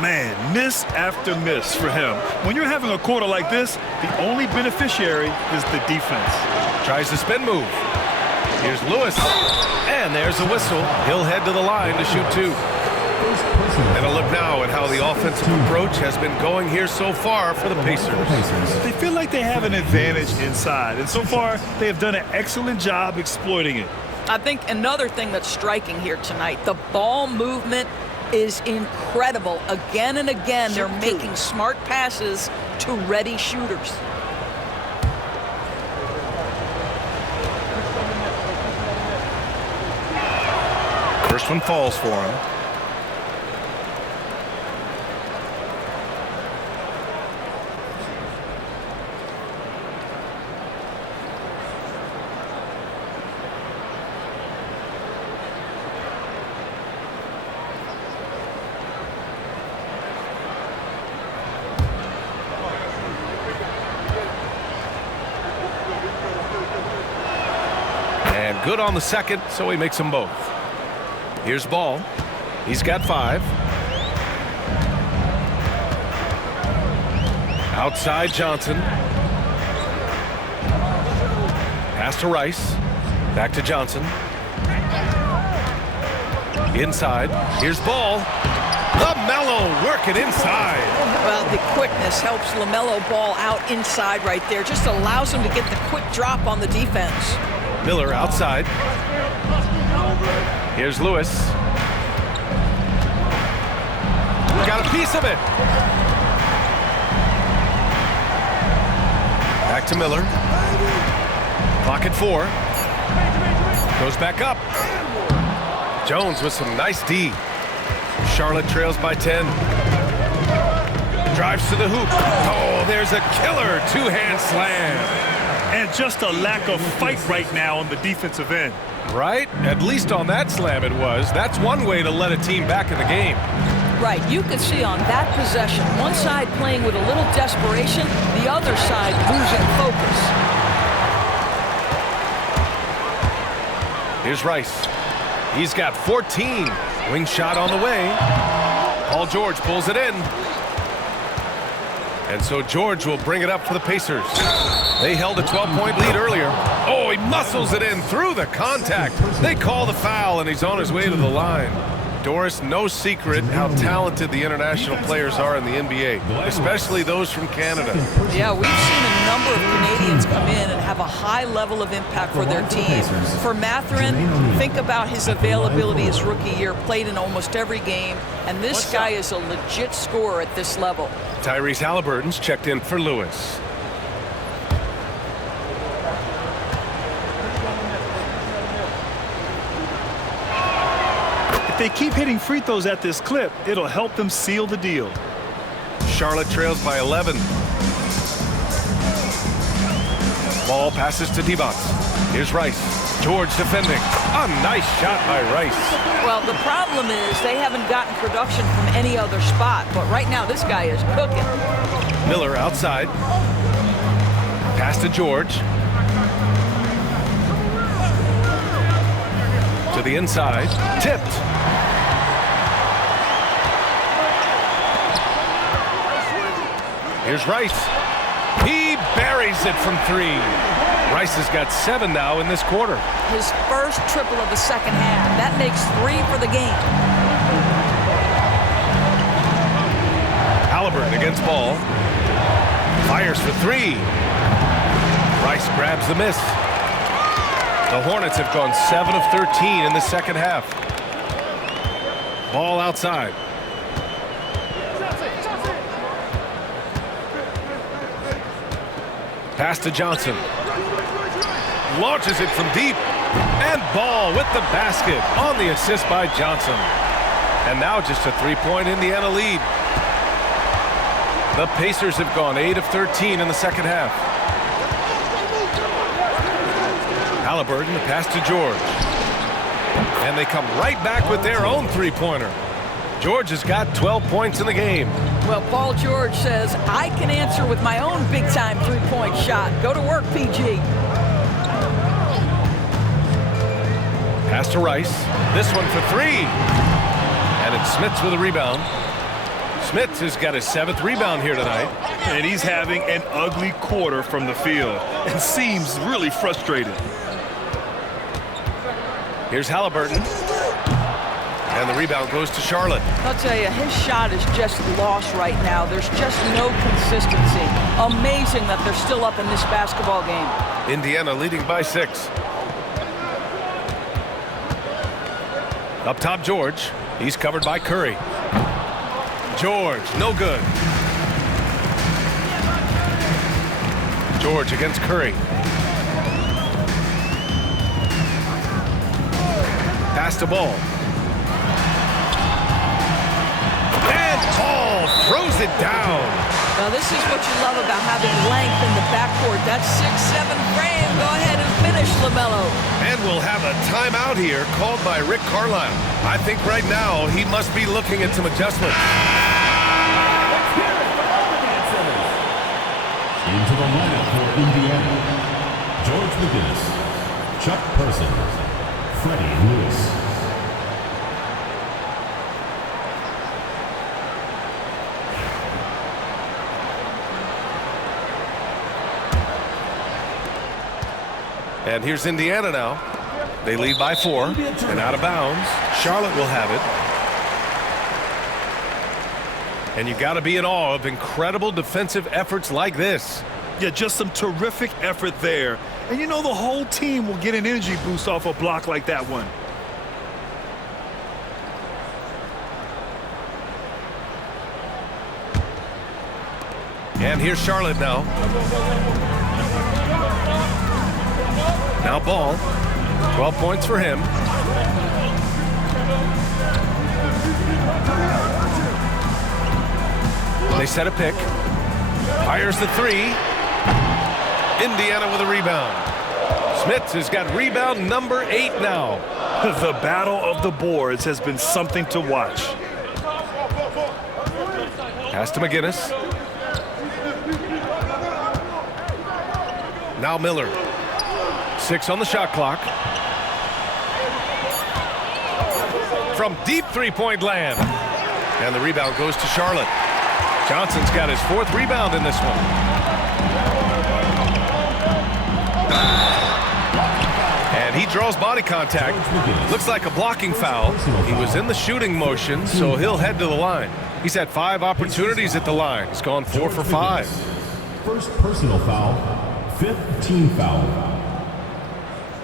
Man, miss after miss for him. When you're having a quarter like this, the only beneficiary is the defense. Tries the spin move. Here's Lewis. And there's a whistle. He'll head to the line to shoot 2. And a look now at how the offensive approach has been going here so far for the Pacers. They feel like they have an advantage inside, and so far they have done an excellent job exploiting it. I think another thing that's striking here tonight, the ball movement is incredible. Again and again, they're making smart passes to ready shooters. First one falls for him. And good on the second, so he makes them both. Here's Ball. He's got 5. Outside Johnson. Pass to Rice. Back to Johnson. Inside. Here's Ball. LaMelo working inside. Well, the quickness helps LaMelo Ball out inside right there. Just allows him to get the quick drop on the defense. Miller outside. Here's Lewis. Got a piece of it. Back to Miller. Clock at 4. Goes back up. Jones with some nice D. Charlotte trails by 10. Drives to the hoop. Oh, there's a killer two-hand slam. And just a lack of fight right now on the defensive end. Right? At least on that slam it was. That's one way to let a team back in the game. Right, you can see on that possession, one side playing with a little desperation, the other side losing focus. Here's Rice. He's got 14. Wing shot on the way. Paul George pulls it in. And so George will bring it up for the Pacers. They held a 12-point lead earlier. Oh, he muscles it in through the contact. They call the foul, and he's on his way to the line. Doris, no secret how talented the international players are in the NBA, especially those from Canada. Yeah, we've seen a number of Canadians come in and have a high level of impact for their team. For Mathurin, think about his availability his rookie year, played in almost every game, and this guy is a legit scorer at this level. Tyrese Halliburton's checked in for Lewis. If they keep hitting free throws at this clip, it'll help them seal the deal. Charlotte trails by 11. Ball passes to Divac. Here's Rice. George defending. A nice shot by Rice. Well, the problem is they haven't gotten production from any other spot, but right now this guy is cooking. Miller outside. Pass to George. To the inside. Tipped. Here's Rice. He buries it from 3. Rice has got 7 now in this quarter. His first triple of the second half. That makes 3 for the game. Halliburton against Ball. Fires for 3. Rice grabs the miss. The Hornets have gone 7 of 13 in the second half. Ball outside. Pass to Johnson. Launches it from deep. And Ball with the basket on the assist by Johnson. And now just a 3-point Indiana lead. The Pacers have gone 8 of 13 in the second half. Halliburton, the pass to George. And they come right back with their own 3-pointer. George has got 12 points in the game. Well, Paul George says, I can answer with my own big-time 3-point shot. Go to work, PG. Pass to Rice. This one for 3. And it's Smits with a rebound. Smits has got his 7th rebound here tonight. And he's having an ugly quarter from the field and seems really frustrated. Here's Halliburton. And the rebound goes to Charlotte. I'll tell you, his shot is just lost right now. There's just no consistency. Amazing that they're still up in this basketball game. Indiana leading by 6. Up top, George. He's covered by Curry. George, no good. George against Curry. Pass the ball. And Paul throws it down. Now this is what you love about having length in the backcourt. That 6'7" frame. Go ahead and finish, LaMelo. And we'll have a timeout here called by Rick Carlisle. I think right now he must be looking at some adjustments. Into the lineup for Indiana, George McGinnis, Chuck Person, Freddie Lewis. And here's Indiana now. They lead by 4 and out of bounds. Charlotte will have it. And you got to be in awe of incredible defensive efforts like this. Yeah, just some terrific effort there. And you know the whole team will get an energy boost off a block like that one. And here's Charlotte now. Now Ball. 12 points for him. They set a pick. Fires the 3. Indiana with a rebound. Smits has got rebound number 8 now. The battle of the boards has been something to watch. Pass to McGinnis. Now Miller. 6 on the shot clock. From deep three-point land. And the rebound goes to Charlotte. Johnson's got his 4th rebound in this one. And he draws body contact. Looks like a blocking foul. He was in the shooting motion, so he'll head to the line. He's had 5 opportunities at the line. He's gone 4 for 5. First personal foul, 5th team foul.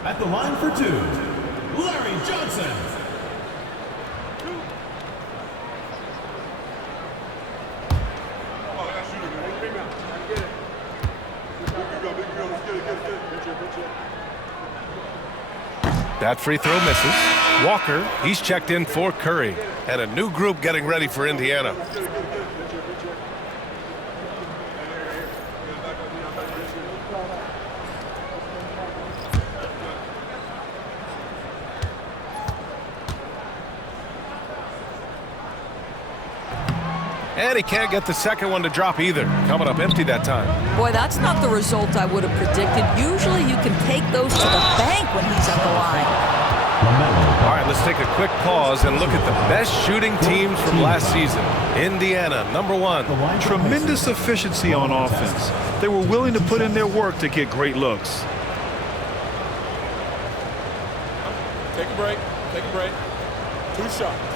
At the line for 2, Larry Johnson. That free throw misses. Walker, he's checked in for Curry. And a new group getting ready for Indiana. And he can't get the second one to drop either. Coming up empty that time. Boy, that's not the result I would have predicted. Usually you can take those to the bank when he's at the line. All right, let's take a quick pause and look at the best shooting teams from last season. Indiana, number 1. Tremendous efficiency on offense. They were willing to put in their work to get great looks. Take a break. Take a break. 2 shots.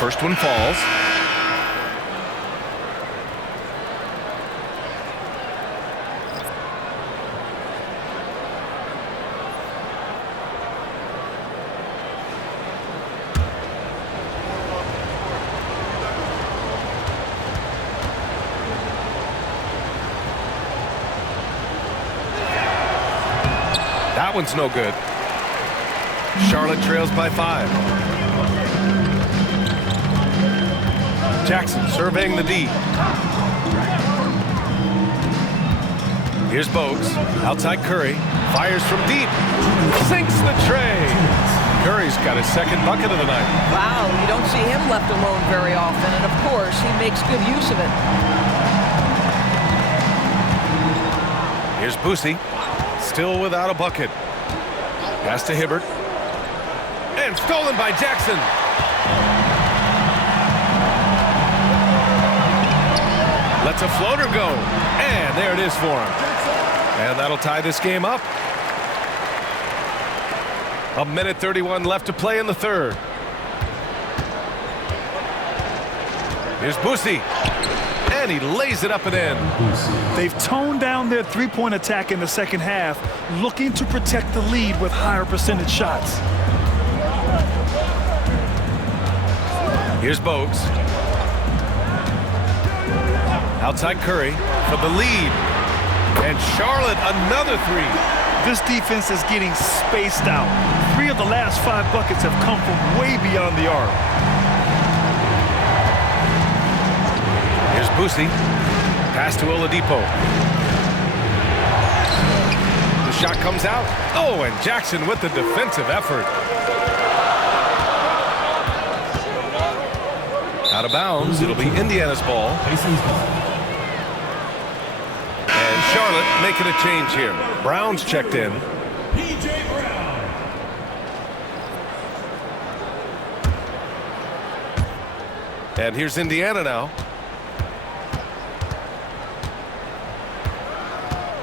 First one falls. That one's no good. Charlotte trails by 5. Jackson surveying the D. Here's Bogues. Outside Curry. Fires from deep. Sinks the tray. Curry's got his second bucket of the night. Wow, you don't see him left alone very often, and of course, he makes good use of it. Here's Boosie, still without a bucket. Pass to Hibbert. And stolen by Jackson. Lets a floater go. And there it is for him. And that'll tie this game up. 1:31 left to play in the third. Here's Boosie. And he lays it up and in. They've toned down their three-point attack in the second half, looking to protect the lead with higher percentage shots. Here's Bogues. Outside Curry for the lead. And Charlotte, another three. This defense is getting spaced out. 3 of the last 5 buckets have come from way beyond the arc. Here's Boosie. Pass to Oladipo. The shot comes out. Oh, and Jackson with the defensive effort. Out of bounds. It'll be Indiana's ball. And Charlotte making a change here. Brown's checked in. And here's Indiana now.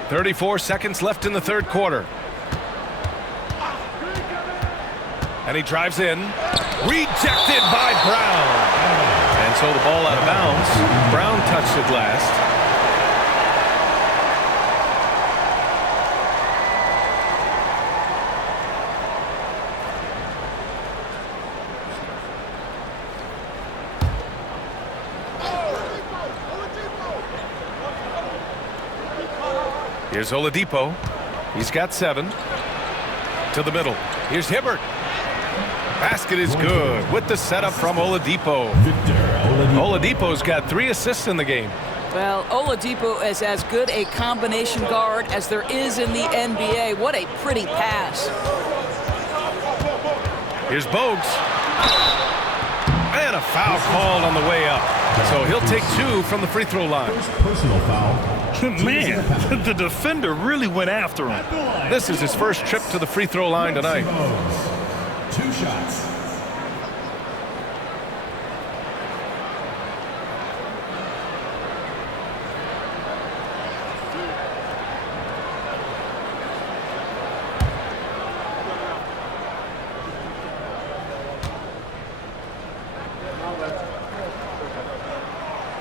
34 seconds left in the third quarter. And he drives in. Rejected by Brown. And so the ball out of bounds. Brown touched it last. Here's Oladipo. He's got 7. To the middle. Here's Hibbert. Basket is good with the setup from Oladipo. Oladipo's got 3 assists in the game. Well, Oladipo is as good a combination guard as there is in the NBA. What a pretty pass. Here's Bogues. And a foul called on the way up. So he'll take 2 from the free throw line. Personal foul. Man, the defender really went after him. This is his first trip to the free throw line tonight. 2 shots.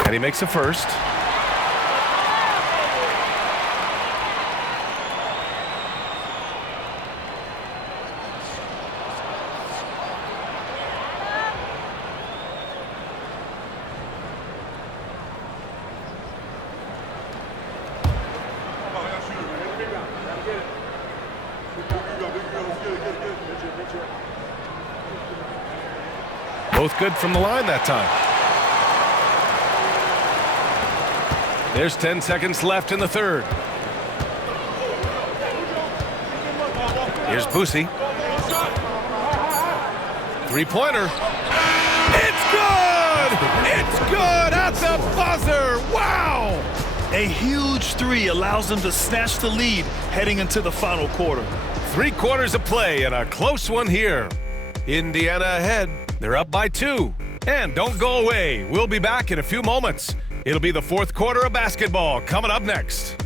And he makes a first. Both good from the line that time. There's 10 seconds left in the third. Here's Boosie. 3-pointer. It's good! It's good at the buzzer! Wow! A huge 3 allows them to snatch the lead heading into the final quarter. 3 quarters of play and a close one here. Indiana ahead. They're up by 2. And don't go away. We'll be back in a few moments. It'll be the fourth quarter of basketball coming up next.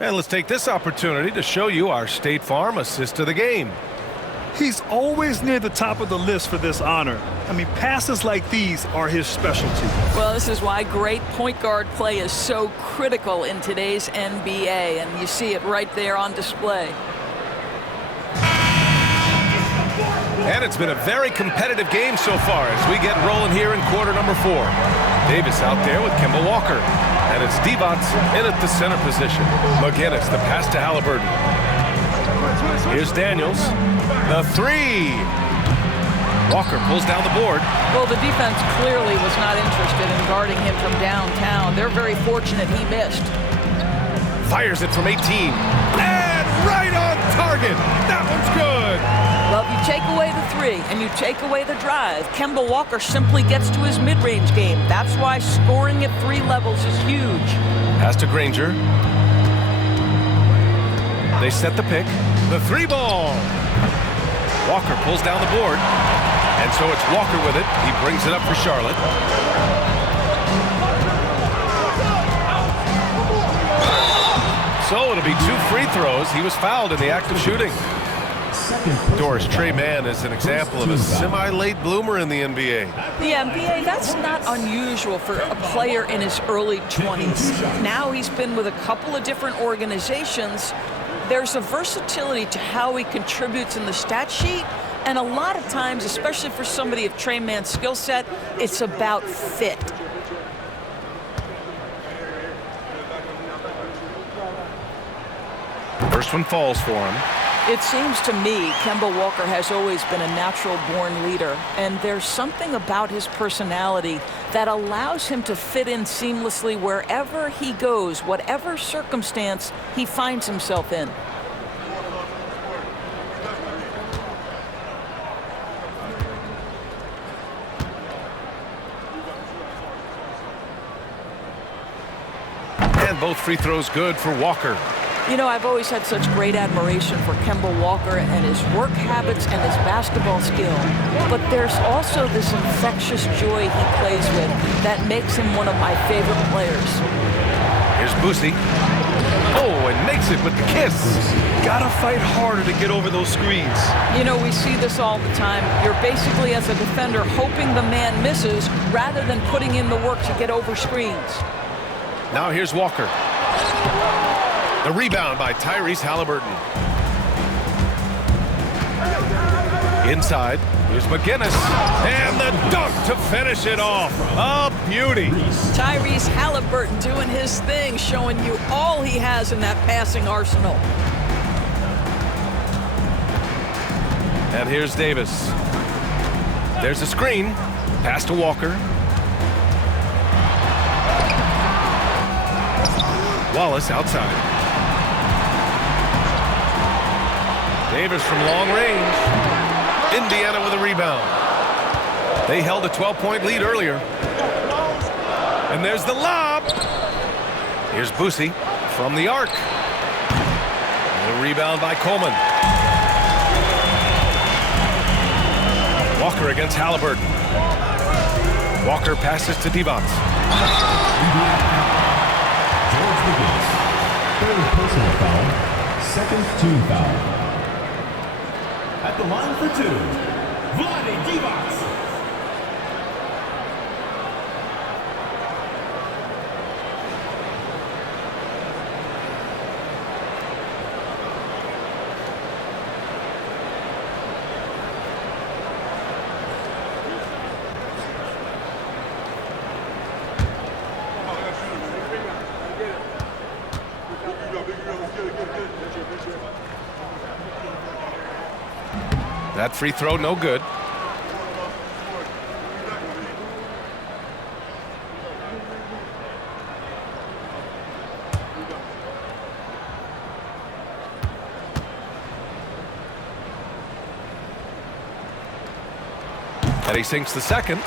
And let's take this opportunity to show you our State Farm assist of the game. He's always near the top of the list for this honor. I mean, passes like these are his specialty. Well, this is why great point guard play is so critical in today's NBA, and you see it right there on display. And it's been a very competitive game so far as we get rolling here in quarter number 4. Davis out there with Kemba Walker. And it's Divac in at the center position. McGinnis, the pass to Halliburton. Here's Daniels. The 3. Walker pulls down the board. Well, the defense clearly was not interested in guarding him from downtown. They're very fortunate he missed. Fires it from 18. And right on target. That one's good. Well, you take away the three and you take away the drive, Kemba Walker simply gets to his mid-range game. That's why scoring at 3 levels is huge. Pass to Granger. They set the pick. The 3 ball. Walker pulls down the board. And so it's Walker with it. He brings it up for Charlotte. So it'll be 2 free throws. He was fouled in the act of shooting. Doris, Trey Mann is an example of a semi-late bloomer in the NBA. The NBA, that's not unusual for a player in his early 20s. Now he's been with a couple of different organizations. There's a versatility to how he contributes in the stat sheet, and a lot of times, especially for somebody of Trey Mann's skill set, it's about fit. First one falls for him. It seems to me Kemba Walker has always been a natural-born leader, and there's something about his personality that allows him to fit in seamlessly wherever he goes, whatever circumstance he finds himself in. And both free throws good for Walker. You know, I've always had such great admiration for Kemba Walker and his work habits and his basketball skill. But there's also this infectious joy he plays with that makes him one of my favorite players. Here's Boosie. Oh, and makes it with the kiss. Gotta fight harder to get over those screens. You know, we see this all the time. You're basically, as a defender, hoping the man misses rather than putting in the work to get over screens. Now here's Walker. The rebound by Tyrese Halliburton. Inside, here's McGinnis. And the dunk to finish it off. A beauty. Tyrese Halliburton doing his thing, showing you all he has in that passing arsenal. And here's Davis. There's a screen. Pass to Walker. Wallace outside. Davis from long range. Indiana with a rebound. They held a 12-point lead earlier. And there's the lob. Here's Boosie from the arc. And a rebound by Coleman. Walker against Halliburton. Walker passes to Devons. George McGinnis. Third personal foul. Second team foul. At the line for 2, Vlade Divac. That free throw, no good. And he sinks the second.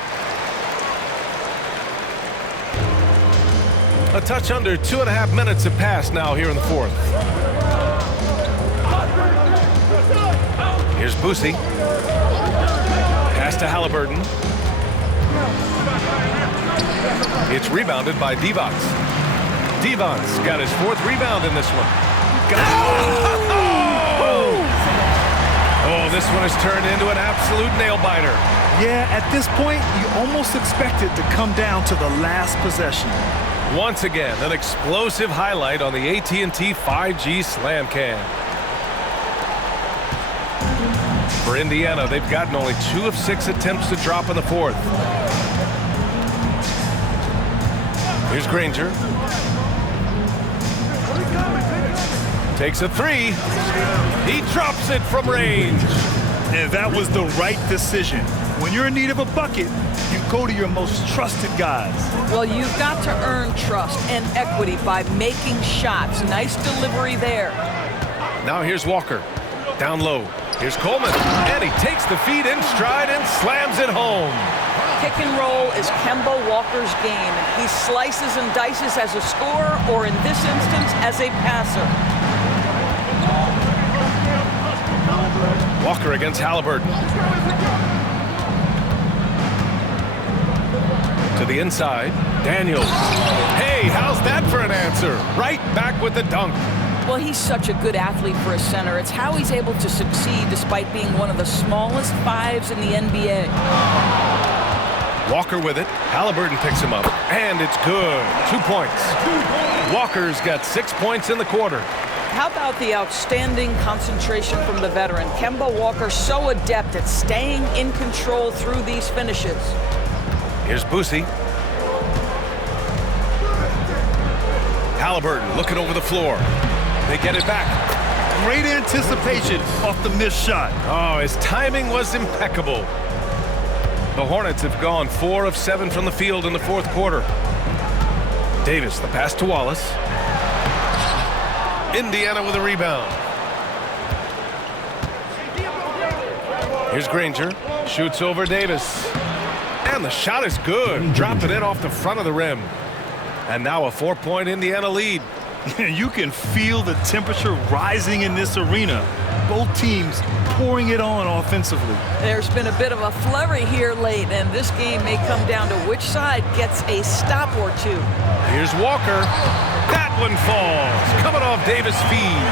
A touch under 2.5 minutes have passed now here in the fourth. Here's Boosie. Pass to Halliburton. It's rebounded by Devons. Devons got his 4th rebound in this one. Oh, this one has turned into an absolute nail-biter. Yeah, at this point, you almost expect it to come down to the last possession. Once again, an explosive highlight on the AT&T 5G Slam Cam. For Indiana, they've gotten only 2 of 6 attempts to drop in the fourth. Here's Granger. Takes a 3. He drops it from range. And that was the right decision. When you're in need of a bucket, you go to your most trusted guys. Well, you've got to earn trust and equity by making shots. Nice delivery there. Now here's Walker. Down low. Here's Coleman. And he takes the feed in stride and slams it home. Pick and roll is Kemba Walker's game. He slices and dices as a scorer, or in this instance, as a passer. Walker against Halliburton. To the inside. Daniels. Hey, how's that for an answer? Right back with the dunk. Well, he's such a good athlete for a center. It's how he's able to succeed despite being one of the smallest fives in the NBA. Walker with it. Halliburton picks him up. And it's good. 2 points. Walker's got 6 points in the quarter. How about the outstanding concentration from the veteran? Kemba Walker so adept at staying in control through these finishes. Here's Boosie. Halliburton looking over the floor. They get it back. Great anticipation off the missed shot. Oh, his timing was impeccable. The Hornets have gone 4 of 7 from the field in the fourth quarter. Davis, the pass to Wallace. Indiana with a rebound. Here's Granger. Shoots over Davis. And the shot is good. Dropping it off the front of the rim. And now a 4-point Indiana lead. You can feel the temperature rising in this arena. Both teams pouring it on offensively. There's been a bit of a flurry here late, and this game may come down to which side gets a stop or two. Here's Walker. That one falls. Coming off Davis' feed.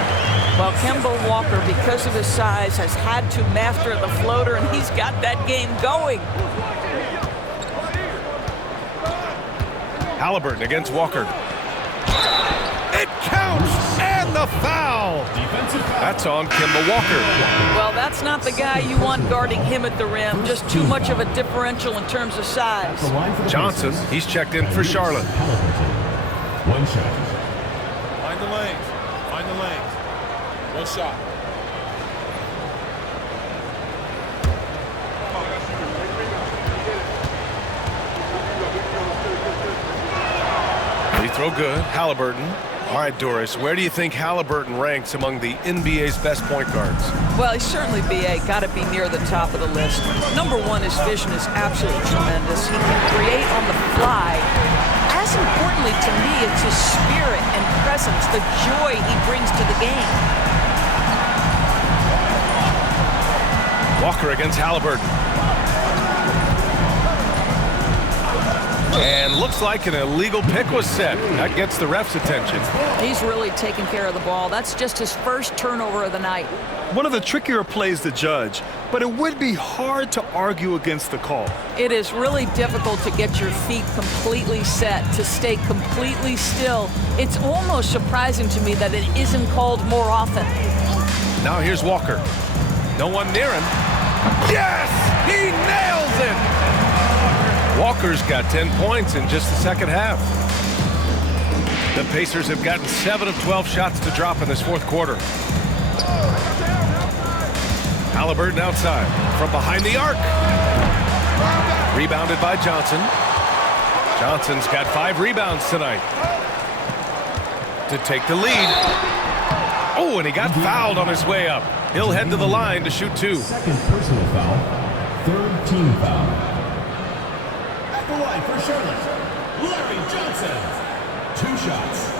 Well, Kemba Walker, because of his size, has had to master the floater, and he's got that game going. Halliburton against Walker. It counts, and the foul. That's on Kemba Walker. Well, that's not the guy you want guarding him at the rim. Just too much of a differential in terms of size. Johnson, he's checked in for Charlotte. One shot. Find the lanes. Find the lanes. One shot. Free throw good. Halliburton. All right, Doris, where do you think Halliburton ranks among the NBA's best point guards? Well, he's certainly BA, got to be near the top of the list. Number one, his vision is absolutely tremendous. He can create on the fly. As importantly to me, it's his spirit and presence, the joy he brings to the game. Walker against Halliburton. And looks like an illegal pick was set. That gets the ref's attention. He's really taking care of the ball. That's just his first turnover of the night. One of the trickier plays to judge, but it would be hard to argue against the call. It is really difficult to get your feet completely set, to stay completely still. It's almost surprising to me that it isn't called more often. Now here's Walker. No one near him. Yes! He nails it! Walker's got 10 points in just the second half. The Pacers have gotten 7 of 12 shots to drop in this fourth quarter. Halliburton outside from behind the arc. Rebounded by Johnson. Johnson's got 5 rebounds tonight to take the lead. Oh, and he got fouled on his way up. He'll head to the line to shoot 2. Second personal foul. Third team foul. At the line for Charlotte, Larry Johnson. 2 shots.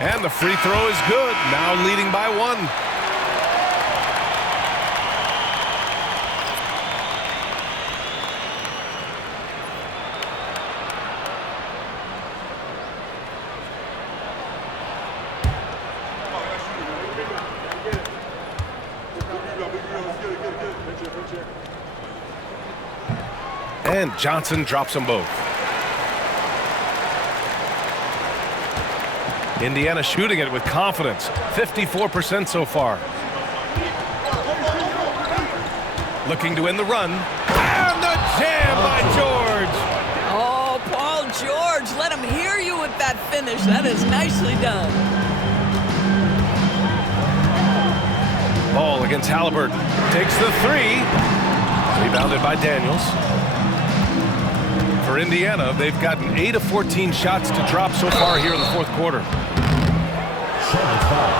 And the free throw is good. Now leading by 1. And Johnson drops them both. Indiana shooting it with confidence. 54% so far. looking to end the run. And the jam by George. Oh, Paul George, let him hear you with that finish. That is nicely done. Ball against Halliburton. Takes the three. Rebounded by Daniels. For Indiana, they've gotten 8 of 14 shots to drop so far here in the fourth quarter. Charlotte foul.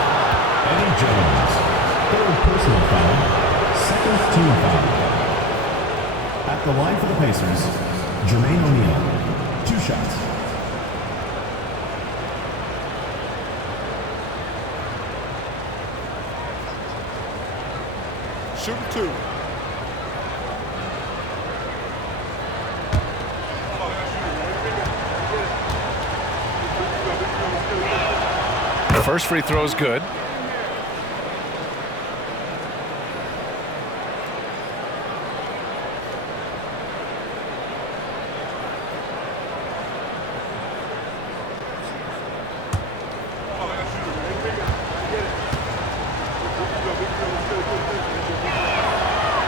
Eddie Jones. Third personal foul. Second team foul. At the line for the Pacers, Jermaine O'Neal. 2 shots. Shooting 2. The first free throw is good.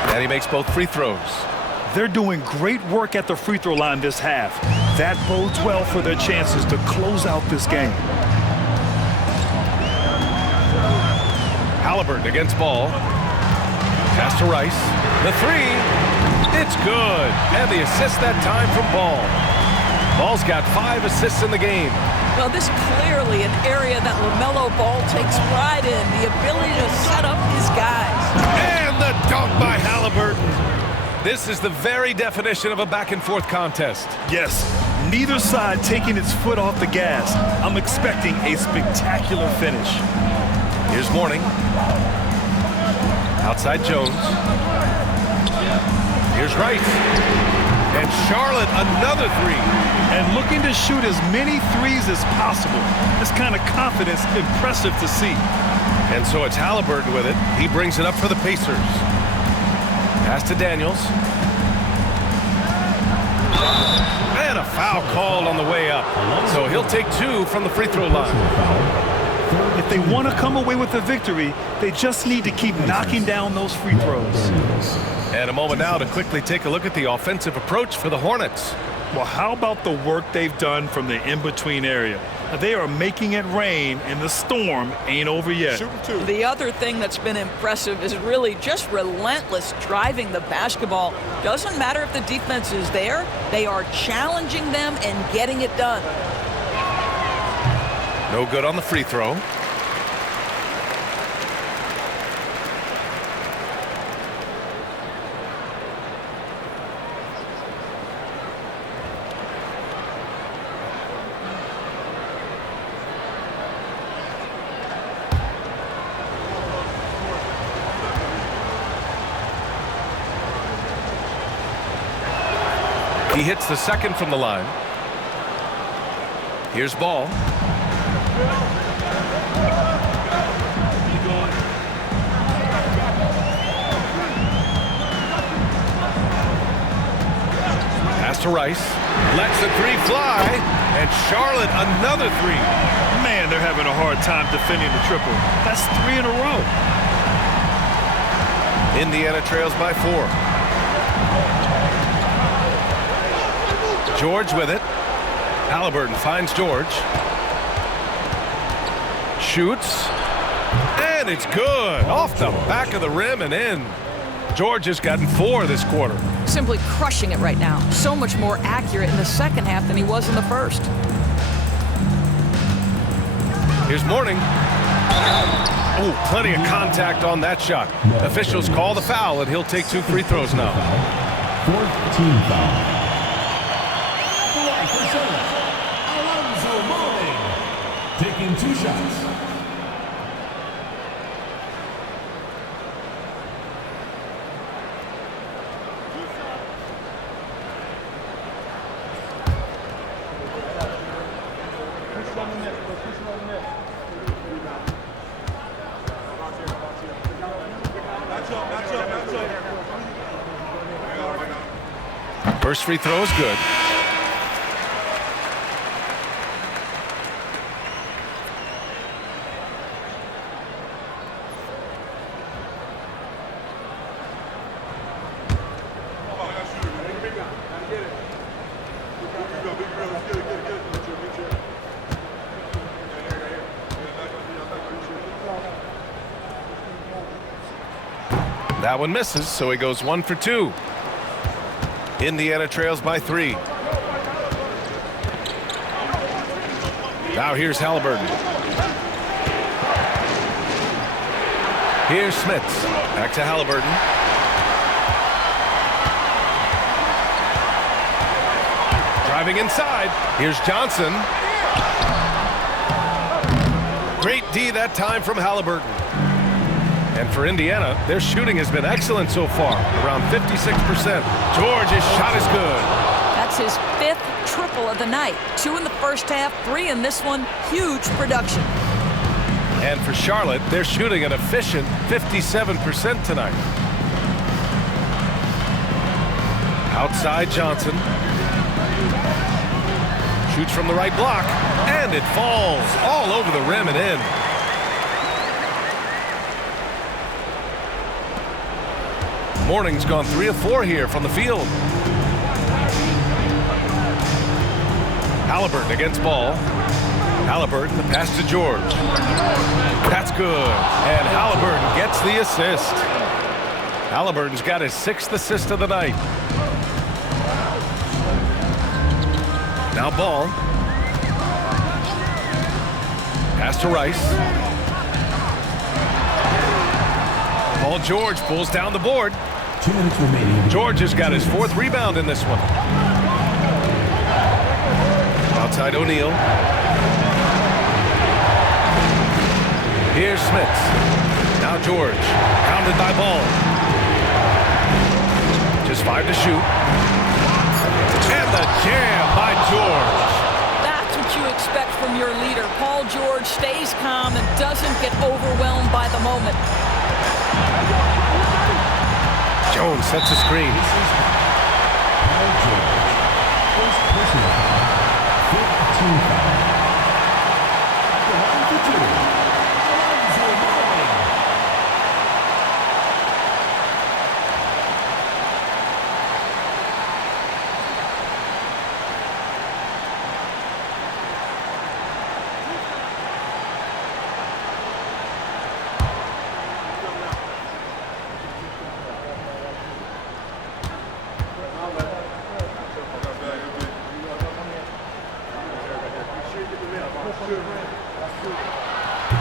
And he makes both free throws. They're doing great work at the free throw line this half. That bodes well for their chances to close out this game. Halliburton against Ball. Pass to Rice. The three. It's good. And the assist that time from Ball. Ball's got 5 assists in the game. Well, this is clearly an area that LaMelo Ball takes pride in, the ability to set up his guys. And the dunk by Halliburton. This is the very definition of a back-and-forth contest. Yes, neither side taking its foot off the gas. I'm expecting a spectacular finish. Here's Mourning. Outside Jones. Here's Rice. And Charlotte, another three. And looking to shoot as many threes as possible. This kind of confidence, impressive to see. And so it's Halliburton with it. He brings it up for the Pacers. Pass to Daniels. And a foul called on the way up. So he'll take 2 from the free throw line. If they want to come away with a victory, they just need to keep knocking down those free throws. And a moment now to quickly take a look at the offensive approach for the Hornets. Well, how about the work they've done from the in-between area? They are making it rain, and the storm ain't over yet. Shooting 2. The other thing that's been impressive is really just relentless driving the basketball. Doesn't matter if the defense is there, they are challenging them and getting it done. No good on the free throw. He hits the second from the line. Here's Ball. Pass to Rice. Lets the three fly. And Charlotte, another three. Man, they're having a hard time defending the triple. That's 3 in a row. Indiana trails by 4. George with it. Halliburton finds George. Shoots. And it's good. Off the back of the rim and in. George has gotten 4 this quarter. Simply crushing it right now. So much more accurate in the second half than he was in the first. Here's Mourning. Oh, plenty of contact on that shot. Officials call the foul, and he'll take 2 free throws now. 4th team foul. Alonzo Mourning taking 2 shots. First free throw is good. That one misses, so he goes 1 for 2. Indiana trails by 3. Now here's Halliburton. Here's Smits. Back to Halliburton. Driving inside. Here's Johnson. Great D that time from Halliburton. And for Indiana, their shooting has been excellent so far, around 56%. George's shot is good. That's his 5th triple of the night. 2 in the first half, 3 in this one. Huge production. And for Charlotte, they're shooting an efficient 57% tonight. Outside Johnson. Shoots from the right block, and it falls all over the rim and in. Morning's gone 3 of 4 here from the field. Halliburton against ball. Halliburton, the pass to George. That's good. And Halliburton gets the assist. Halliburton's got his 6th assist of the night. Now ball. Pass to Rice. Paul George pulls down the board. 2 minutes remaining. George has got his 4th rebound in this one. Outside O'Neal. Here's Smits. Now George. Pounded by Ball. Just 5 to shoot. And the jam by George. That's what you expect from your leader. Paul George stays calm and doesn't get overwhelmed by the moment. Jones sets a screen. Paul George. First personal foul. 5th team foul. At the line for 2. Alonzo Mourning.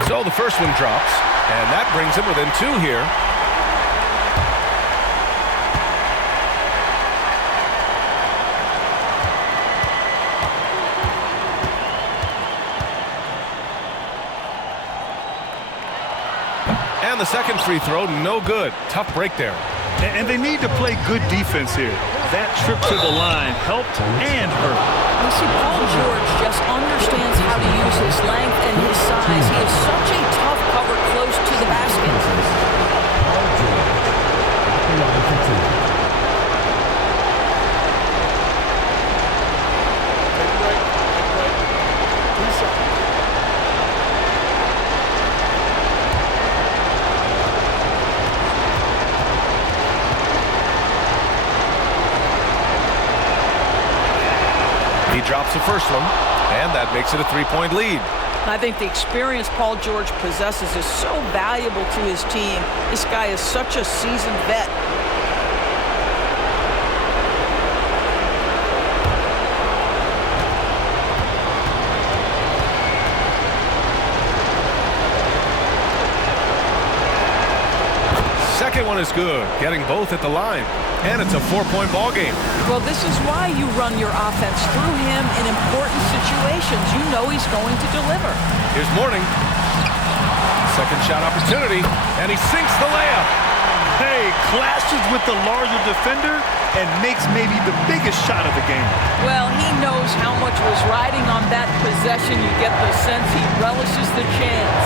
So the first one drops, and that brings him within 2 here. And the second free throw, no good. Tough break there. And they need to play good defense here. That trip to the line helped and hurt. You see, Paul George just understands how to use his length and his size. He is such a tough cover close to the basket. Paul George. At the line for 2. He drops the first one, and that makes it a 3-point lead. I think the experience Paul George possesses is so valuable to his team. This guy is such a seasoned vet. Second one is good, getting both at the line. And it's a 4-point ball game. Well, this is why you run your offense through him in important situations. You know he's going to deliver. Here's Mourning. Second shot opportunity, and he sinks the layup. Hey, clashes with the larger defender and makes maybe the biggest shot of the game. Well, he knows how much was riding on that possession. You get the sense he relishes the chance.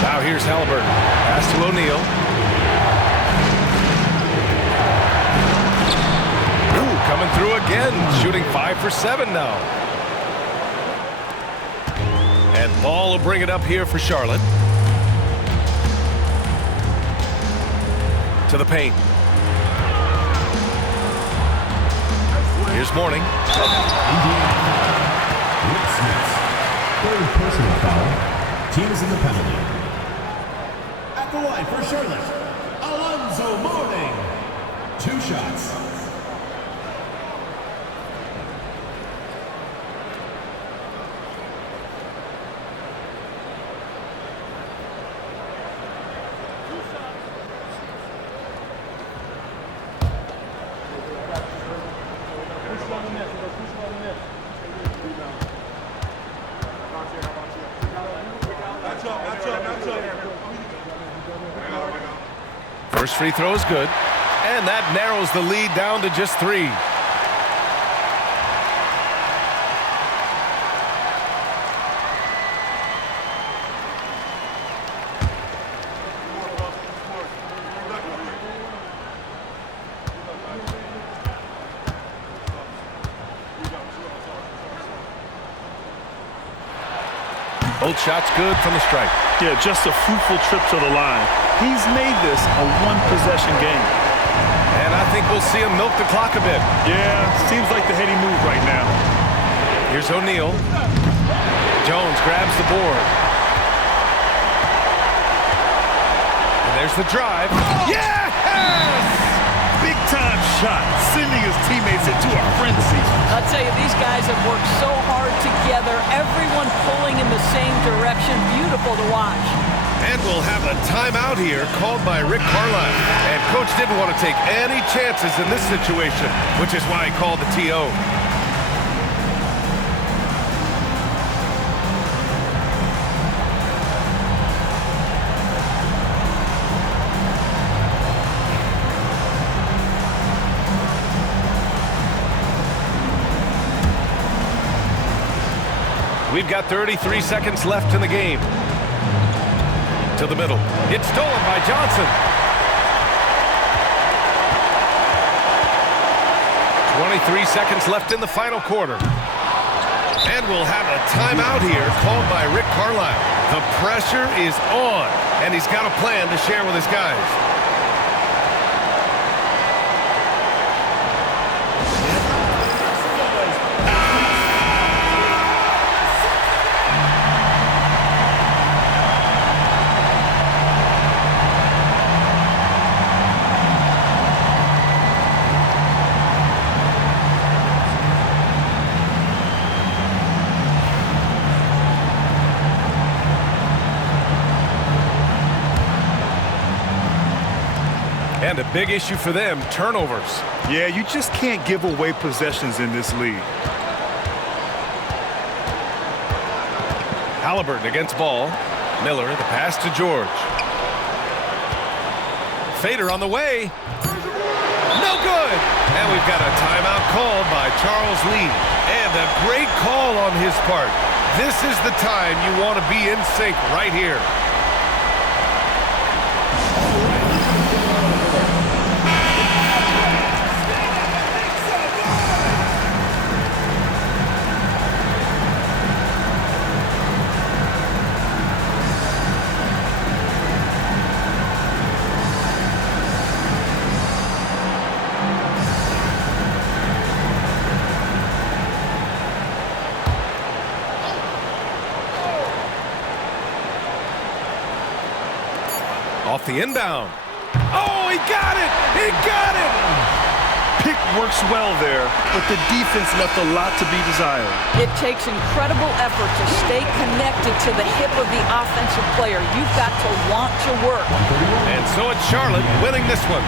Now here's Halliburton. Pass to O'Neal. Coming through again, shooting 5 for 7 now. And Ball will bring it up here for Charlotte. To the paint. Here's Mourning. Rick Smits. 3rd personal foul. Teams in the penalty. At the line for Charlotte, Alonzo Mourning. 2 shots. First free throw is good, and that narrows the lead down to just 3. Both shots good from the stripe. Yeah, just a fruitful trip to the line. He's made this a one-possession game. And I think we'll see him milk the clock a bit. Yeah, seems like the heady move right now. Here's O'Neal. Jones grabs the board. And there's the drive. Yes! Big-time shot, sending his teammates into a frenzy. I'll tell you, these guys have worked so hard together, everyone pulling in the same direction. Beautiful to watch. And we'll have a timeout here called by Rick Carlisle. And Coach didn't want to take any chances in this situation, which is why he called the TO. We've got 33 seconds left in the game. To the middle. It's stolen by Johnson. 23 seconds left in the final quarter. And we'll have a timeout here called by Rick Carlisle. The pressure is on, and he's got a plan to share with his guys. And a big issue for them, turnovers. Yeah, you just can't give away possessions in this league. Halliburton against ball. Miller, the pass to George. Fader on the way. No good. And we've got a timeout called by Charles Lee. And a great call on his part. This is the time you want to be in sync right here. Off the inbound. Oh, he got it! He got it! Pick works well there, but the defense left a lot to be desired. It takes incredible effort to stay connected to the hip of the offensive player. You've got to want to work. And so it's Charlotte winning this one.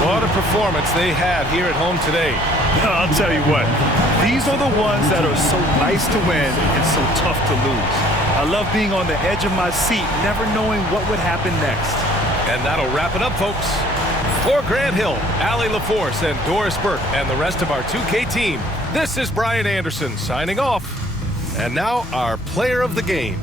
What a performance they had here at home today. I'll tell you what, these are the ones that are so nice to win and so tough to lose. I love being on the edge of my seat, never knowing what would happen next. And that'll wrap it up, folks. For Grant Hill, Allie LaForce, and Doris Burke, and the rest of our 2K team, this is Brian Anderson signing off. And now our player of the game.